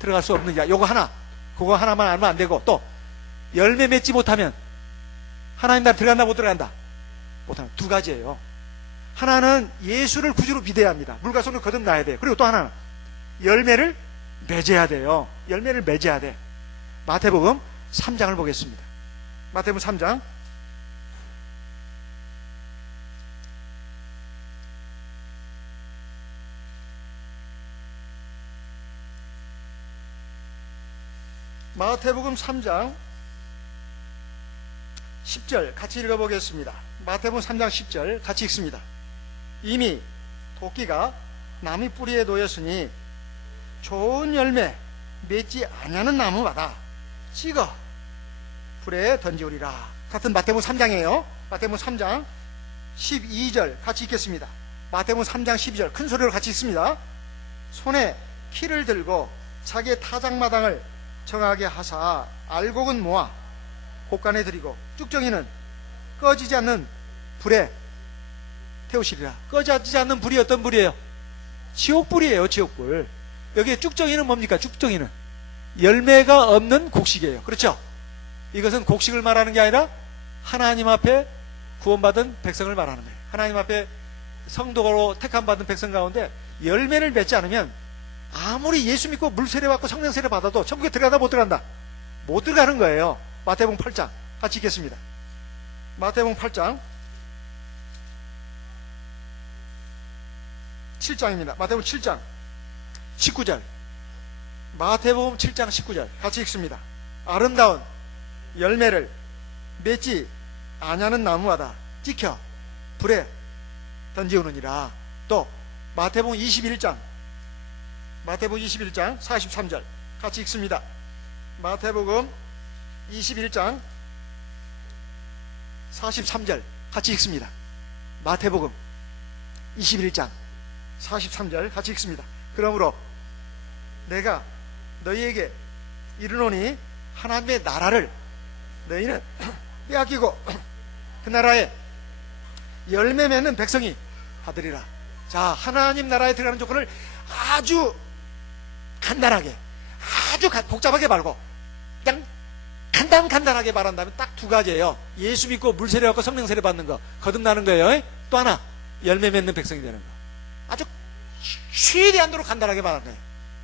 들어갈 수 없느냐. 그거 하나만 알면 안 되고, 또 열매 맺지 못하면 하나님 나라에 들어간다 못 들어간다? 못하는 두 가지예요. 하나는 예수를 구주로 믿어야 합니다. 물과 성령으로 거듭나야 돼요. 그리고 또 하나는 열매를 맺어야 돼요. 열매를 맺어야 돼. 마태복음 3장을 보겠습니다. 마태복음 3장 10절 같이 읽어보겠습니다. 마태복음 3장 10절 같이 읽습니다. 이미 도끼가 나무 뿌리에 놓였으니 좋은 열매 맺지 아니하는 나무마다 찍어 불에 던지우리라. 같은 마태복음 3장이에요. 마태복음 3장 12절 같이 읽겠습니다. 마태복음 3장 12절 큰 소리로 같이 읽습니다. 손에 키를 들고 자기의 타작마당을 정하게 하사 알곡은 모아 곳간에 들이고 쭉정이는 꺼지지 않는 불에 태우시리라. 꺼지지 않는 불이 어떤 불이에요? 지옥불이에요. 지옥불. 여기에 쭉정이는 뭡니까? 쭉정이는 열매가 없는 곡식이에요. 그렇죠? 이것은 곡식을 말하는 게 아니라 하나님 앞에 구원받은 백성을 말하는 거예요. 하나님 앞에 성도로 택함받은 백성 가운데 열매를 맺지 않으면 아무리 예수 믿고 물 세례 받고 성령 세례 받아도 천국에 들어가다 못 들어간다? 못 들어가는 거예요. 마태복음 8장 같이 읽겠습니다. 마태복음 8장 7장입니다. 마태복음 7장 19절 마태복음 7장 19절 같이 읽습니다. 아름다운 열매를 맺지 아냐는 나무마다 찍혀 불에 던지우느니라. 또 마태복음 21장 43절 같이 읽습니다. 마태복음 21장 43절 같이 읽습니다. 마태복음 21장 43절 같이 읽습니다. 그러므로 내가 너희에게 이르노니 하나님의 나라를 너희는 빼앗기고 그 나라에 열매 맺는 백성이 받으리라. 자, 하나님 나라에 들어가는 조건을 아주 간단하게, 아주 복잡하게 말고 그냥 간단하게 말한다면 딱 두 가지예요. 예수 믿고 물 세례 받고 성령 세례 받는 거, 거듭나는 거예요. 또 하나, 열매 맺는 백성이 되는 거. 아주 최대한도로 간단하게 말한 거예요.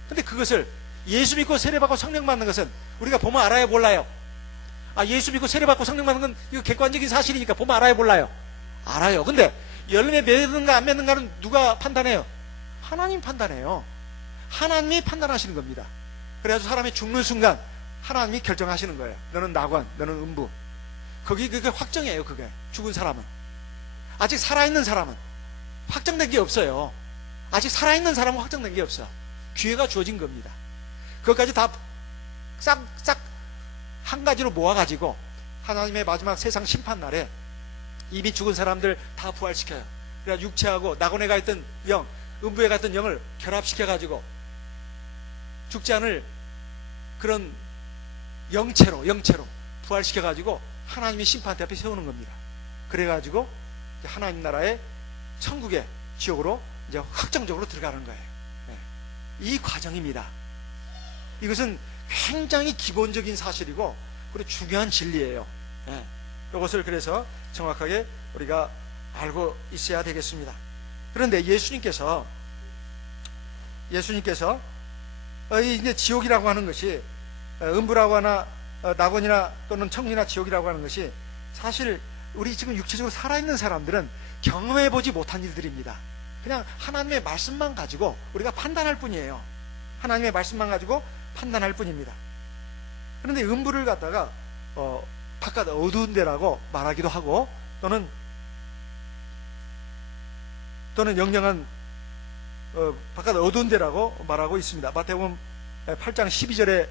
근데 그것을 예수 믿고 세례받고 성령 받는 것은 우리가 보면 알아요, 몰라요? 예수 믿고 세례받고 성령 받는 건 이거 객관적인 사실이니까 보면 알아요, 몰라요? 알아요. 근데 열매 맺는가 안 맺는가는 누가 판단해요? 하나님 판단해요. 하나님이 판단하시는 겁니다. 그래가지고 사람이 죽는 순간 하나님이 결정하시는 거예요. 너는 낙원, 너는 음부. 그게 확정이에요. 그게 죽은 사람은. 아직 살아있는 사람은 확정된 게 없어요. 아직 살아있는 사람은 확정된 게 없어. 기회가 주어진 겁니다. 그것까지 다 싹 한 가지로 모아가지고 하나님의 마지막 세상 심판날에 이미 죽은 사람들 다 부활시켜요. 그래서 육체하고 낙원에 가 있던 영, 음부에 가 있던 영을 결합시켜가지고 죽지 않을 그런 영체로 부활시켜가지고 하나님이 심판대 앞에 세우는 겁니다. 그래가지고 하나님 나라의 천국의 지옥으로 이제 확정적으로 들어가는 거예요. 이 과정입니다. 이것은 굉장히 기본적인 사실이고 그리고 중요한 진리예요. 이것을 그래서 정확하게 우리가 알고 있어야 되겠습니다. 그런데 예수님께서 이제 지옥이라고 하는 것이 음부라고 하나 낙원이나 또는 천국이나 지옥이라고 하는 것이 사실 우리 지금 육체적으로 살아있는 사람들은 경험해보지 못한 일들입니다. 그냥 하나님의 말씀만 가지고 우리가 판단할 뿐이에요. 하나님의 말씀만 가지고 판단할 뿐입니다. 그런데 음부를 갖다가 바깥 어두운 데라고 말하기도 하고 또는 영영한 바깥 어두운 데라고 말하고 있습니다. 마태복음 8장 12절에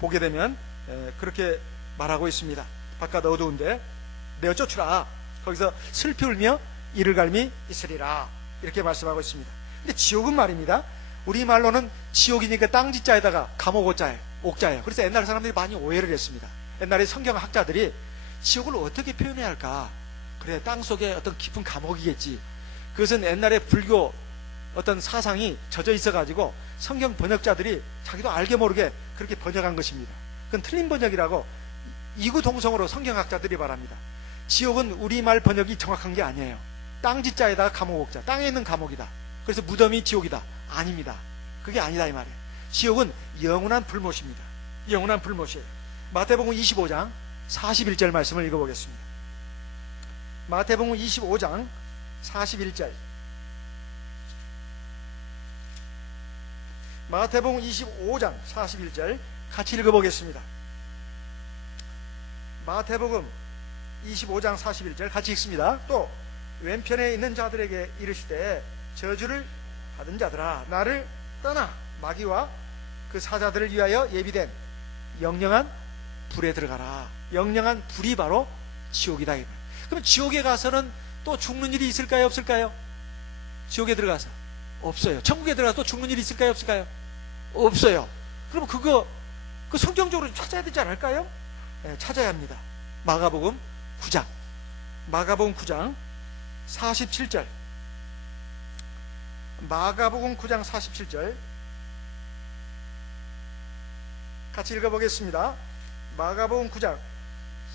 보게 되면 그렇게 말하고 있습니다. 바깥 어두운데 내어 쫓으라. 거기서 슬피 울며 이를 갈미 있으리라. 이렇게 말씀하고 있습니다. 근데 지옥은 말입니다. 우리말로는 지옥이니까 땅지자에다가 감옥 옥자예요. 그래서 옛날 사람들이 많이 오해를 했습니다. 옛날에 성경학자들이 지옥을 어떻게 표현해야 할까? 그래, 땅속에 어떤 깊은 감옥이겠지. 그것은 옛날에 불교 어떤 사상이 젖어 있어가지고 성경 번역자들이 자기도 알게 모르게 그렇게 번역한 것입니다. 그건 틀린 번역이라고 이구동성으로 성경학자들이 말합니다. 지옥은 우리말 번역이 정확한 게 아니에요. 땅지자에다가 감옥 옥자, 땅에 있는 감옥이다. 그래서 무덤이 지옥이다. 아닙니다. 그게 아니다 이 말이에요. 지옥은 영원한 불못입니다. 영원한 불못이에요. 마태복음 25장 41절 말씀을 읽어보겠습니다. 마태복음 25장 41절. 마태복음 25장 41절 같이 읽어보겠습니다. 마태복음 25장 41절 같이 읽습니다. 또 왼편에 있는 자들에게 이르시되 저주를 받은 자들아 나를 떠나 마귀와 그 사자들을 위하여 예비된 영영한 불에 들어가라. 영영한 불이 바로 지옥이다. 그럼 지옥에 가서는 또 죽는 일이 있을까요, 없을까요? 지옥에 들어가서 없어요. 천국에 들어가서 또 죽는 일이 있을까요, 없을까요? 없어요. 그럼 그거 성경적으로 찾아야 되지 않을까요? 네, 찾아야 합니다. 마가복음 9장 47절. 마가복음 9장 47절 같이 읽어보겠습니다. 마가복음 9장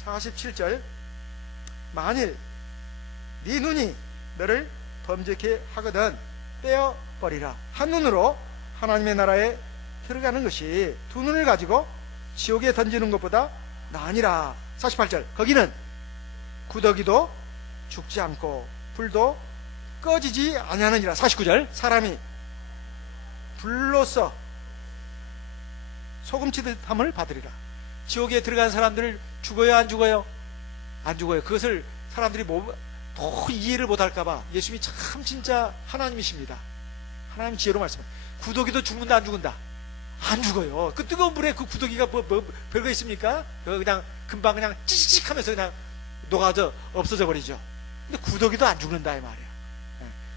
47절. 만일 네 눈이 너를 범죄케 하거든 떼어버리라. 한 눈으로 하나님의 나라에 들어가는 것이 두 눈을 가지고 지옥에 던지는 것보다 나으니라. 48절. 거기는 구더기도 죽지 않고 불도 꺼지지 아니하느니라. 49절. 사람이 불로써 소금치듯함을 받으리라. 지옥에 들어간 사람들 죽어요, 안 죽어요? 안 죽어요. 그것을 사람들이 도저히 이해를 못할까봐 예수님이 참 진짜 하나님이십니다. 하나님 지혜로 말씀합니다. 구더기도 죽는다, 안 죽는다? 안 죽어요. 그 뜨거운 불에 그 구더기가 별거 있습니까? 그냥 금방 그냥 찌직직 하면서 그냥 녹아져 없어져 버리죠. 근데 구더기도 안 죽는다 이 말이에요.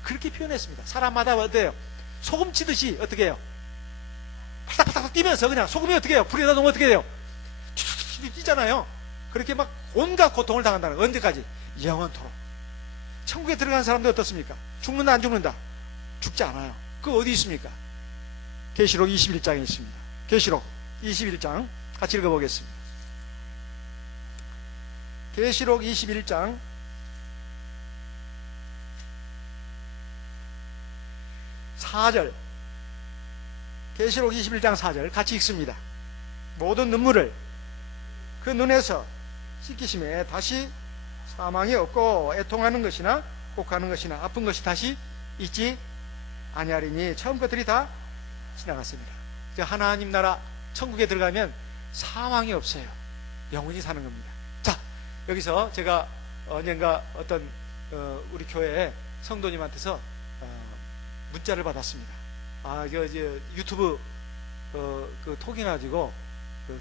그렇게 표현했습니다. 사람마다 어때요? 소금 치듯이 어떻게 해요? 파닥파닥 뛰면서 그냥 소금이 어떻게 해요? 불에다 놓으면 어떻게 돼요? 뛰잖아요. 그렇게 막 온갖 고통을 당한다는 거예요. 언제까지? 영원토록. 천국에 들어간 사람들 어떻습니까? 죽는다 안 죽는다? 죽지 않아요. 그 어디 있습니까? 계시록 21장에 있습니다. 계시록 21장 같이 읽어보겠습니다. 계시록 21장 4절 계시록 21장 4절 같이 읽습니다. 모든 눈물을 그 눈에서 씻기심에 다시 사망이 없고 애통하는 것이나 곡하는 것이나 아픈 것이 다시 있지 아니하리니 처음 것들이 다 지나갔습니다. 이제 하나님 나라 천국에 들어가면 사망이 없어요. 영원히 사는 겁니다. 자, 여기서 제가 언젠가 어떤 우리 교회 성도님한테서 문자를 받았습니다. 유튜브 통해가지고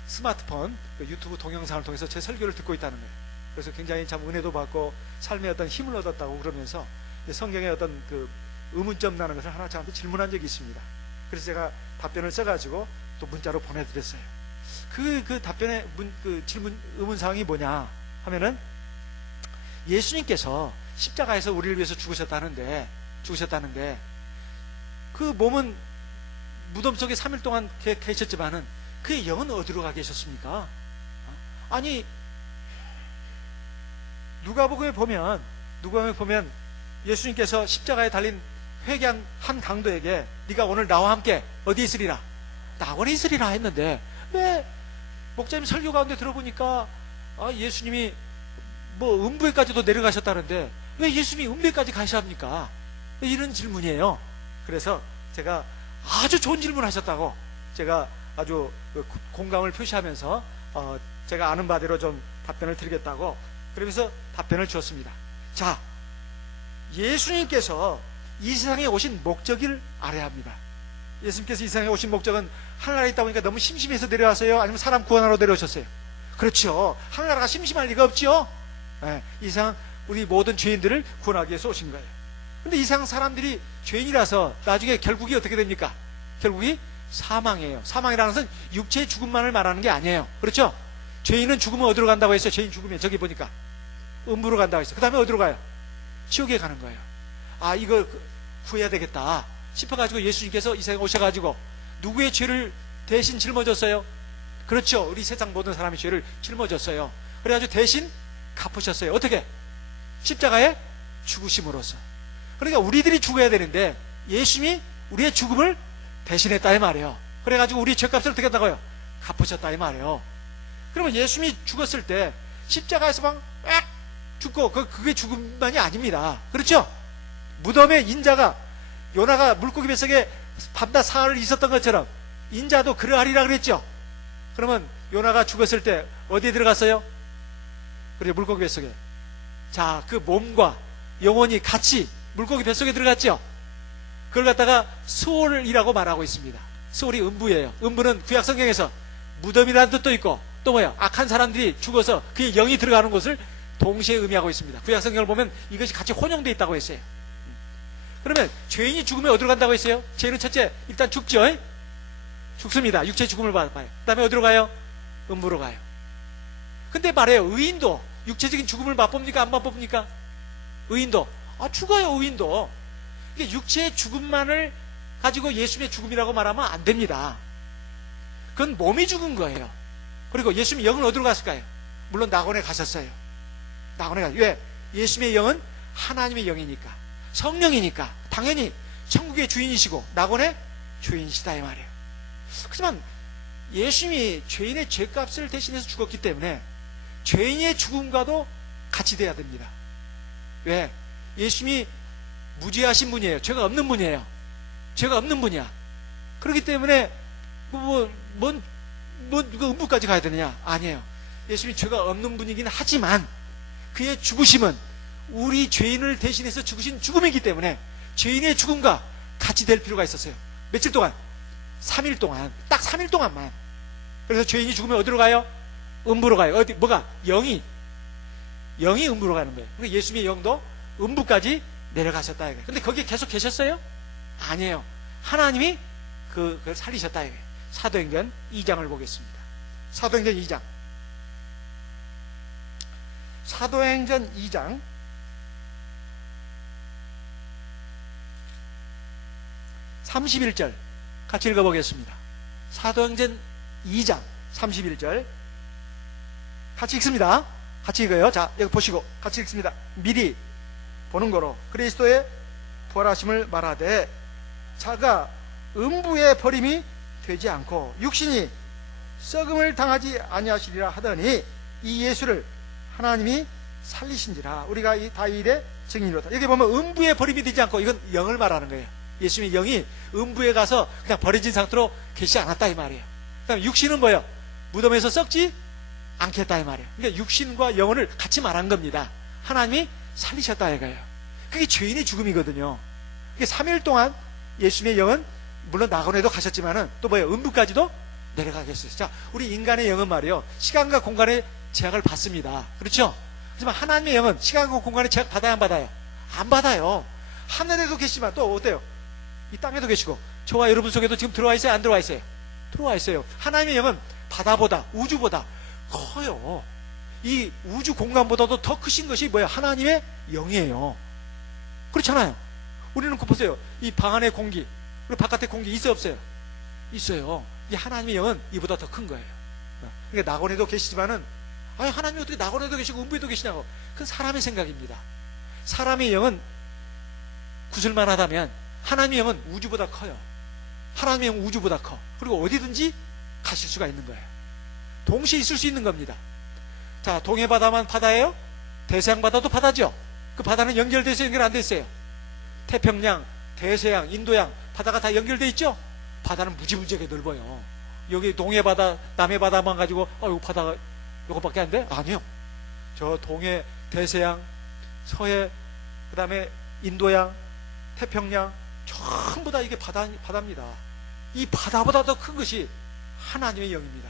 스마트폰 유튜브 동영상을 통해서 제 설교를 듣고 있다는 거예요. 그래서 굉장히 참 은혜도 받고 삶에 어떤 힘을 얻었다고 그러면서 성경에 어떤 그 의문점 나는 것을 하나 저한테 질문한 적이 있습니다. 그래서 제가 답변을 써가지고 또 문자로 보내드렸어요. 그 답변의 질문 의문사항이 뭐냐 하면은, 예수님께서 십자가에서 우리를 위해서 죽으셨다는데 그 몸은 무덤 속에 3일 동안 계셨지만은 그의 영은 어디로 가 계셨습니까? 아니, 누가복음에 보면 예수님께서 십자가에 달린 회개한 한 강도에게 네가 오늘 나와 함께 어디 있으리라? 낙원에 있으리라 했는데, 왜 목사님 설교 가운데 들어보니까 예수님이 뭐 음부에까지도 내려가셨다는데 왜 예수님이 음부에까지 가셔야 합니까? 이런 질문이에요. 그래서 제가 아주 좋은 질문을 하셨다고 제가 아주 공감을 표시하면서 제가 아는 바대로 좀 답변을 드리겠다고 그러면서 답변을 주었습니다. 자, 예수님께서 이 세상에 오신 목적을 알아야 합니다. 예수님께서 이 세상에 오신 목적은 하늘나라에 있다 보니까 너무 심심해서 내려왔어요? 아니면 사람 구원하러 내려오셨어요? 그렇죠. 하늘나라가 심심할 리가 없죠. 이 세상 우리 모든 죄인들을 구원하기 위해서 오신 거예요. 근데 이 세상 사람들이 죄인이라서 나중에 결국이 어떻게 됩니까? 결국이 사망이에요. 사망이라는 것은 육체의 죽음만을 말하는 게 아니에요. 그렇죠? 죄인은 죽으면 어디로 간다고 했어요? 죄인 죽으면 저기 보니까 음부로 간다고 했어요. 그 다음에 어디로 가요? 지옥에 가는 거예요. 이걸 구해야 되겠다 싶어가지고 예수님께서 이 세상에 오셔가지고 누구의 죄를 대신 짊어졌어요? 그렇죠. 우리 세상 모든 사람의 죄를 짊어졌어요. 그래가지고 대신 갚으셨어요. 어떻게? 십자가에 죽으심으로써. 그러니까 우리들이 죽어야 되는데 예수님이 우리의 죽음을 대신했다 이 말이에요. 그래가지고 우리 죄값을 어떻게 했다고요? 갚으셨다 이 말이에요. 그러면 예수님이 죽었을 때 십자가에서 막 죽고 그게 죽음만이 아닙니다. 그렇죠? 무덤에 인자가, 요나가 물고기 뱃속에 밤낮 사흘 있었던 것처럼 인자도 그러하리라 그랬죠. 그러면 요나가 죽었을 때 어디에 들어갔어요? 그래, 물고기 뱃속에. 자, 그 몸과 영혼이 같이 물고기 뱃속에 들어갔죠. 그걸 갖다가 수월이라고 말하고 있습니다. 수월이 음부예요. 음부는 구약 성경에서 무덤이라는 뜻도 있고 또 뭐야? 악한 사람들이 죽어서 그의 영이 들어가는 곳을 동시에 의미하고 있습니다. 구약 성경을 보면 이것이 같이 혼용되어 있다고 했어요. 그러면 죄인이 죽으면 어디로 간다고 했어요? 죄인은 첫째 일단 죽죠. 죽습니다. 육체의 죽음을 봐요. 그 다음에 어디로 가요? 음부로 가요. 근데 말해요, 의인도 육체적인 죽음을 맛봅니까? 안 맛봅니까? 의인도 죽어요. 의인도. 이게 육체의 죽음만을 가지고 예수님의 죽음이라고 말하면 안 됩니다. 그건 몸이 죽은 거예요. 그리고 예수님의 영은 어디로 갔을까요? 물론 낙원에 가셨어요. 낙원에 가요. 왜? 예수님의 영은 하나님의 영이니까, 성령이니까 당연히 천국의 주인이시고 낙원의 주인이시다 이 말이에요. 하지만 예수님이 죄인의 죄값을 대신해서 죽었기 때문에 죄인의 죽음과도 같이 돼야 됩니다. 왜? 예수님이 무죄하신 분이에요. 죄가 없는 분이에요. 죄가 없는 분이야. 그렇기 때문에 음부까지 가야 되느냐? 아니에요. 예수님이 죄가 없는 분이긴 하지만 그의 죽으심은 우리 죄인을 대신해서 죽으신 죽음이기 때문에 죄인의 죽음과 같이 될 필요가 있었어요. 며칠 동안? 3일 동안. 딱 3일 동안만. 그래서 죄인이 죽으면 어디로 가요? 음부로 가요. 뭐가? 영이 음부로 가는 거예요. 그러니까 예수님의 영도 음부까지 내려가셨다 이거예요. 근데 거기에 계속 계셨어요? 아니에요. 하나님이 그걸 살리셨다 이거예요. 사도행전 2장을 보겠습니다. 사도행전 2장. 사도행전 2장 31절 같이 읽어보겠습니다. 사도행전 2장 31절 같이 읽습니다. 같이 읽어요. 자, 여기 보시고 같이 읽습니다. 미리 보는 거로 그리스도의 부활하심을 말하되 자가 음부에 버림이 되지 않고 육신이 썩음을 당하지 아니하시리라 하더니 이 예수를 하나님이 살리신지라. 우리가 이 다윗의 증인이로다. 여기 보면 음부에 버림이 되지 않고, 이건 영을 말하는 거예요. 예수님의 영이 음부에 가서 그냥 버려진 상태로 계시지 않았다 이 말이에요. 그다음에 육신은 뭐예요? 무덤에서 썩지 않겠다 이 말이에요. 그러니까 육신과 영혼을 같이 말한 겁니다. 하나님이 살리셨다 이거예요. 그게 죄인의 죽음이거든요. 그게 3일 동안 예수님의 영은 물론 낙원에도 가셨지만은 또 뭐예요? 음부까지도 내려가겠어요. 자, 우리 인간의 영은 말이에요, 시간과 공간의 제약을 받습니다. 그렇죠? 하지만 하나님의 영은 시간과 공간의 제약 받아야 안 받아요? 안 받아요. 하늘에도 계시지만 또 어때요? 이 땅에도 계시고 저와 여러분 속에도 지금 들어와 있어요? 안 들어와 있어요? 들어와 있어요. 하나님의 영은 바다보다, 우주보다 커요. 이 우주 공간보다도 더 크신 것이 뭐예요? 하나님의 영이에요. 그렇잖아요. 우리는 그 보세요, 이 방 안의 공기 그리고 바깥의 공기 있어요 없어요? 있어요. 이 하나님의 영은 이보다 더 큰 거예요. 그러니까 낙원에도 계시지만은, 아니 하나님이 어떻게 낙원에도 계시고 음부에도 계시냐고, 그건 사람의 생각입니다. 사람의 영은 구슬만 하다면 하나님의 영은 우주보다 커요. 하나님의 영은 우주보다 커. 그리고 어디든지 가실 수가 있는 거예요. 동시에 있을 수 있는 겁니다. 자, 동해 바다만 바다예요? 대서양 바다도 바다죠. 그 바다는 연결돼 있어요, 연결 안 돼 있어요? 태평양, 대서양, 인도양 바다가 다 연결돼 있죠. 바다는 무지무지하게 넓어요. 여기 동해 바다, 남해 바다만 가지고 이거 바다가 이거밖에 안 돼? 아니요. 저 동해, 대서양, 서해, 그 다음에 인도양, 태평양 전부 다 이게 바다입니다. 이 바다보다 더 큰 것이 하나님의 영입니다.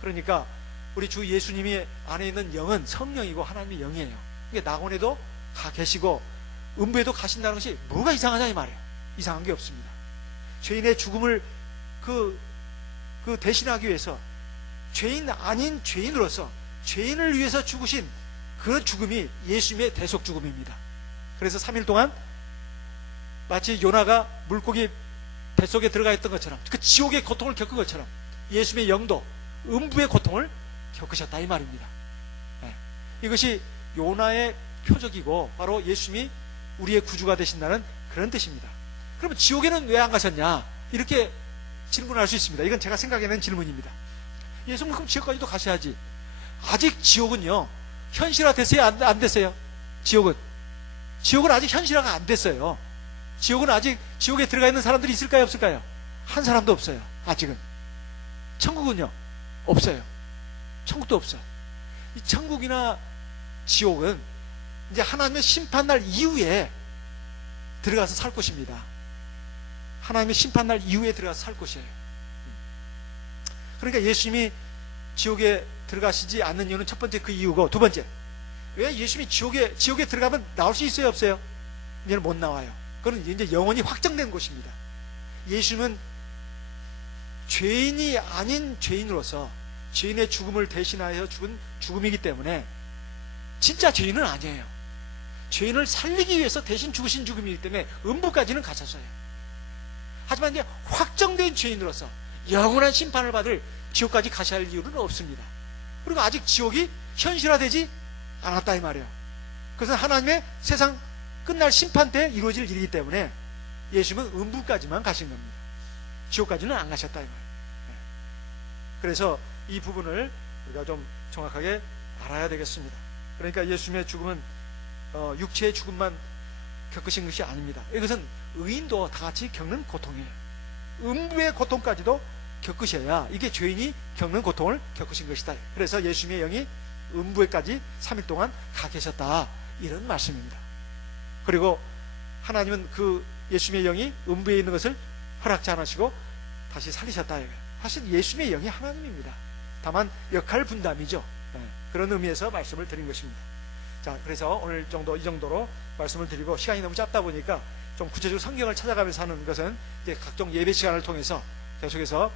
그러니까 우리 주 예수님이 안에 있는 영은 성령이고 하나님의 영이에요. 그러니까 낙원에도 가 계시고 음부에도 가신다는 것이 뭐가 이상하냐 이 말이에요. 이상한 게 없습니다. 죄인의 죽음을 대신하기 위해서 죄인 아닌 죄인으로서 죄인을 위해서 죽으신 그런 죽음이 예수님의 대속 죽음입니다. 그래서 3일 동안 마치 요나가 물고기 뱃속에 들어가 있던 것처럼, 그 지옥의 고통을 겪은 것처럼 예수님의 영도 음부의 고통을 겪으셨다 이 말입니다. 네. 이것이 요나의 표적이고 바로 예수님이 우리의 구주가 되신다는 그런 뜻입니다. 그러면 지옥에는 왜 안 가셨냐, 이렇게 질문할 수 있습니다. 이건 제가 생각해낸 질문입니다. 예수님 그럼 지옥까지도 가셔야지. 아직 지옥은요 현실화 됐어요? 안 됐어요? 지옥은 아직 현실화가 안 됐어요. 지옥은 아직, 지옥에 들어가 있는 사람들이 있을까요 없을까요? 한 사람도 없어요 아직은. 천국은요 없어요. 천국도 없어. 이 천국이나 지옥은 이제 하나님의 심판날 이후에 들어가서 살 곳입니다. 하나님의 심판날 이후에 들어가서 살 곳이에요. 그러니까 예수님이 지옥에 들어가시지 않는 이유는 첫 번째 그 이유고, 두 번째, 왜 예수님이 지옥에 들어가면 나올 수 있어요 없어요? 이제는 못 나와요. 그건 이제 영원히 확정된 곳입니다. 예수님은 죄인이 아닌 죄인으로서 죄인의 죽음을 대신하여 죽은 죽음이기 때문에 진짜 죄인은 아니에요. 죄인을 살리기 위해서 대신 죽으신 죽음이기 때문에 음부까지는 가셨어요. 하지만 이제 확정된 죄인으로서 영원한 심판을 받을 지옥까지 가셔야 할 이유는 없습니다. 그리고 아직 지옥이 현실화되지 않았다 이 말이에요. 그것은 하나님의 세상 끝날 심판 때 이루어질 일이기 때문에 예수님은 음부까지만 가신 겁니다. 지옥까지는 안 가셨다 이 말이에요. 그래서 이 부분을 우리가 좀 정확하게 알아야 되겠습니다. 그러니까 예수님의 죽음은 육체의 죽음만 겪으신 것이 아닙니다. 이것은 의인도 다 같이 겪는 고통이에요. 음부의 고통까지도 겪으셔야 이게 죄인이 겪는 고통을 겪으신 것이다. 그래서 예수님의 영이 음부에까지 3일 동안 가 계셨다, 이런 말씀입니다. 그리고 하나님은 그 예수님의 영이 음부에 있는 것을 허락지 않으시고 다시 살리셨다. 사실 예수님의 영이 하나님입니다. 다만 역할 분담이죠. 그런 의미에서 말씀을 드린 것입니다. 자, 그래서 오늘 이 정도로 말씀을 드리고, 시간이 너무 짧다 보니까 좀 구체적으로 성경을 찾아가면서 하는 것은 이제 각종 예배 시간을 통해서 계속해서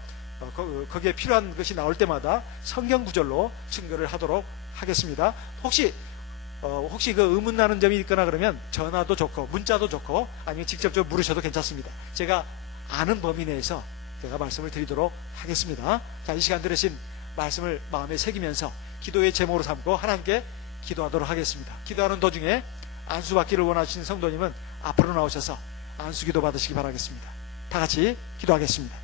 거기에 필요한 것이 나올 때마다 성경 구절로 증거를 하도록 하겠습니다. 혹시 그 의문 나는 점이 있거나 그러면 전화도 좋고 문자도 좋고 아니면 직접적으로 물으셔도 괜찮습니다. 제가 아는 범위 내에서 제가 말씀을 드리도록 하겠습니다. 자, 이 시간 들으신 말씀을 마음에 새기면서 기도의 제목으로 삼고 하나님께 기도하도록 하겠습니다. 기도하는 도중에 안수받기를 원하시는 성도님은 앞으로 나오셔서 안수기도 받으시기 바라겠습니다. 다 같이 기도하겠습니다.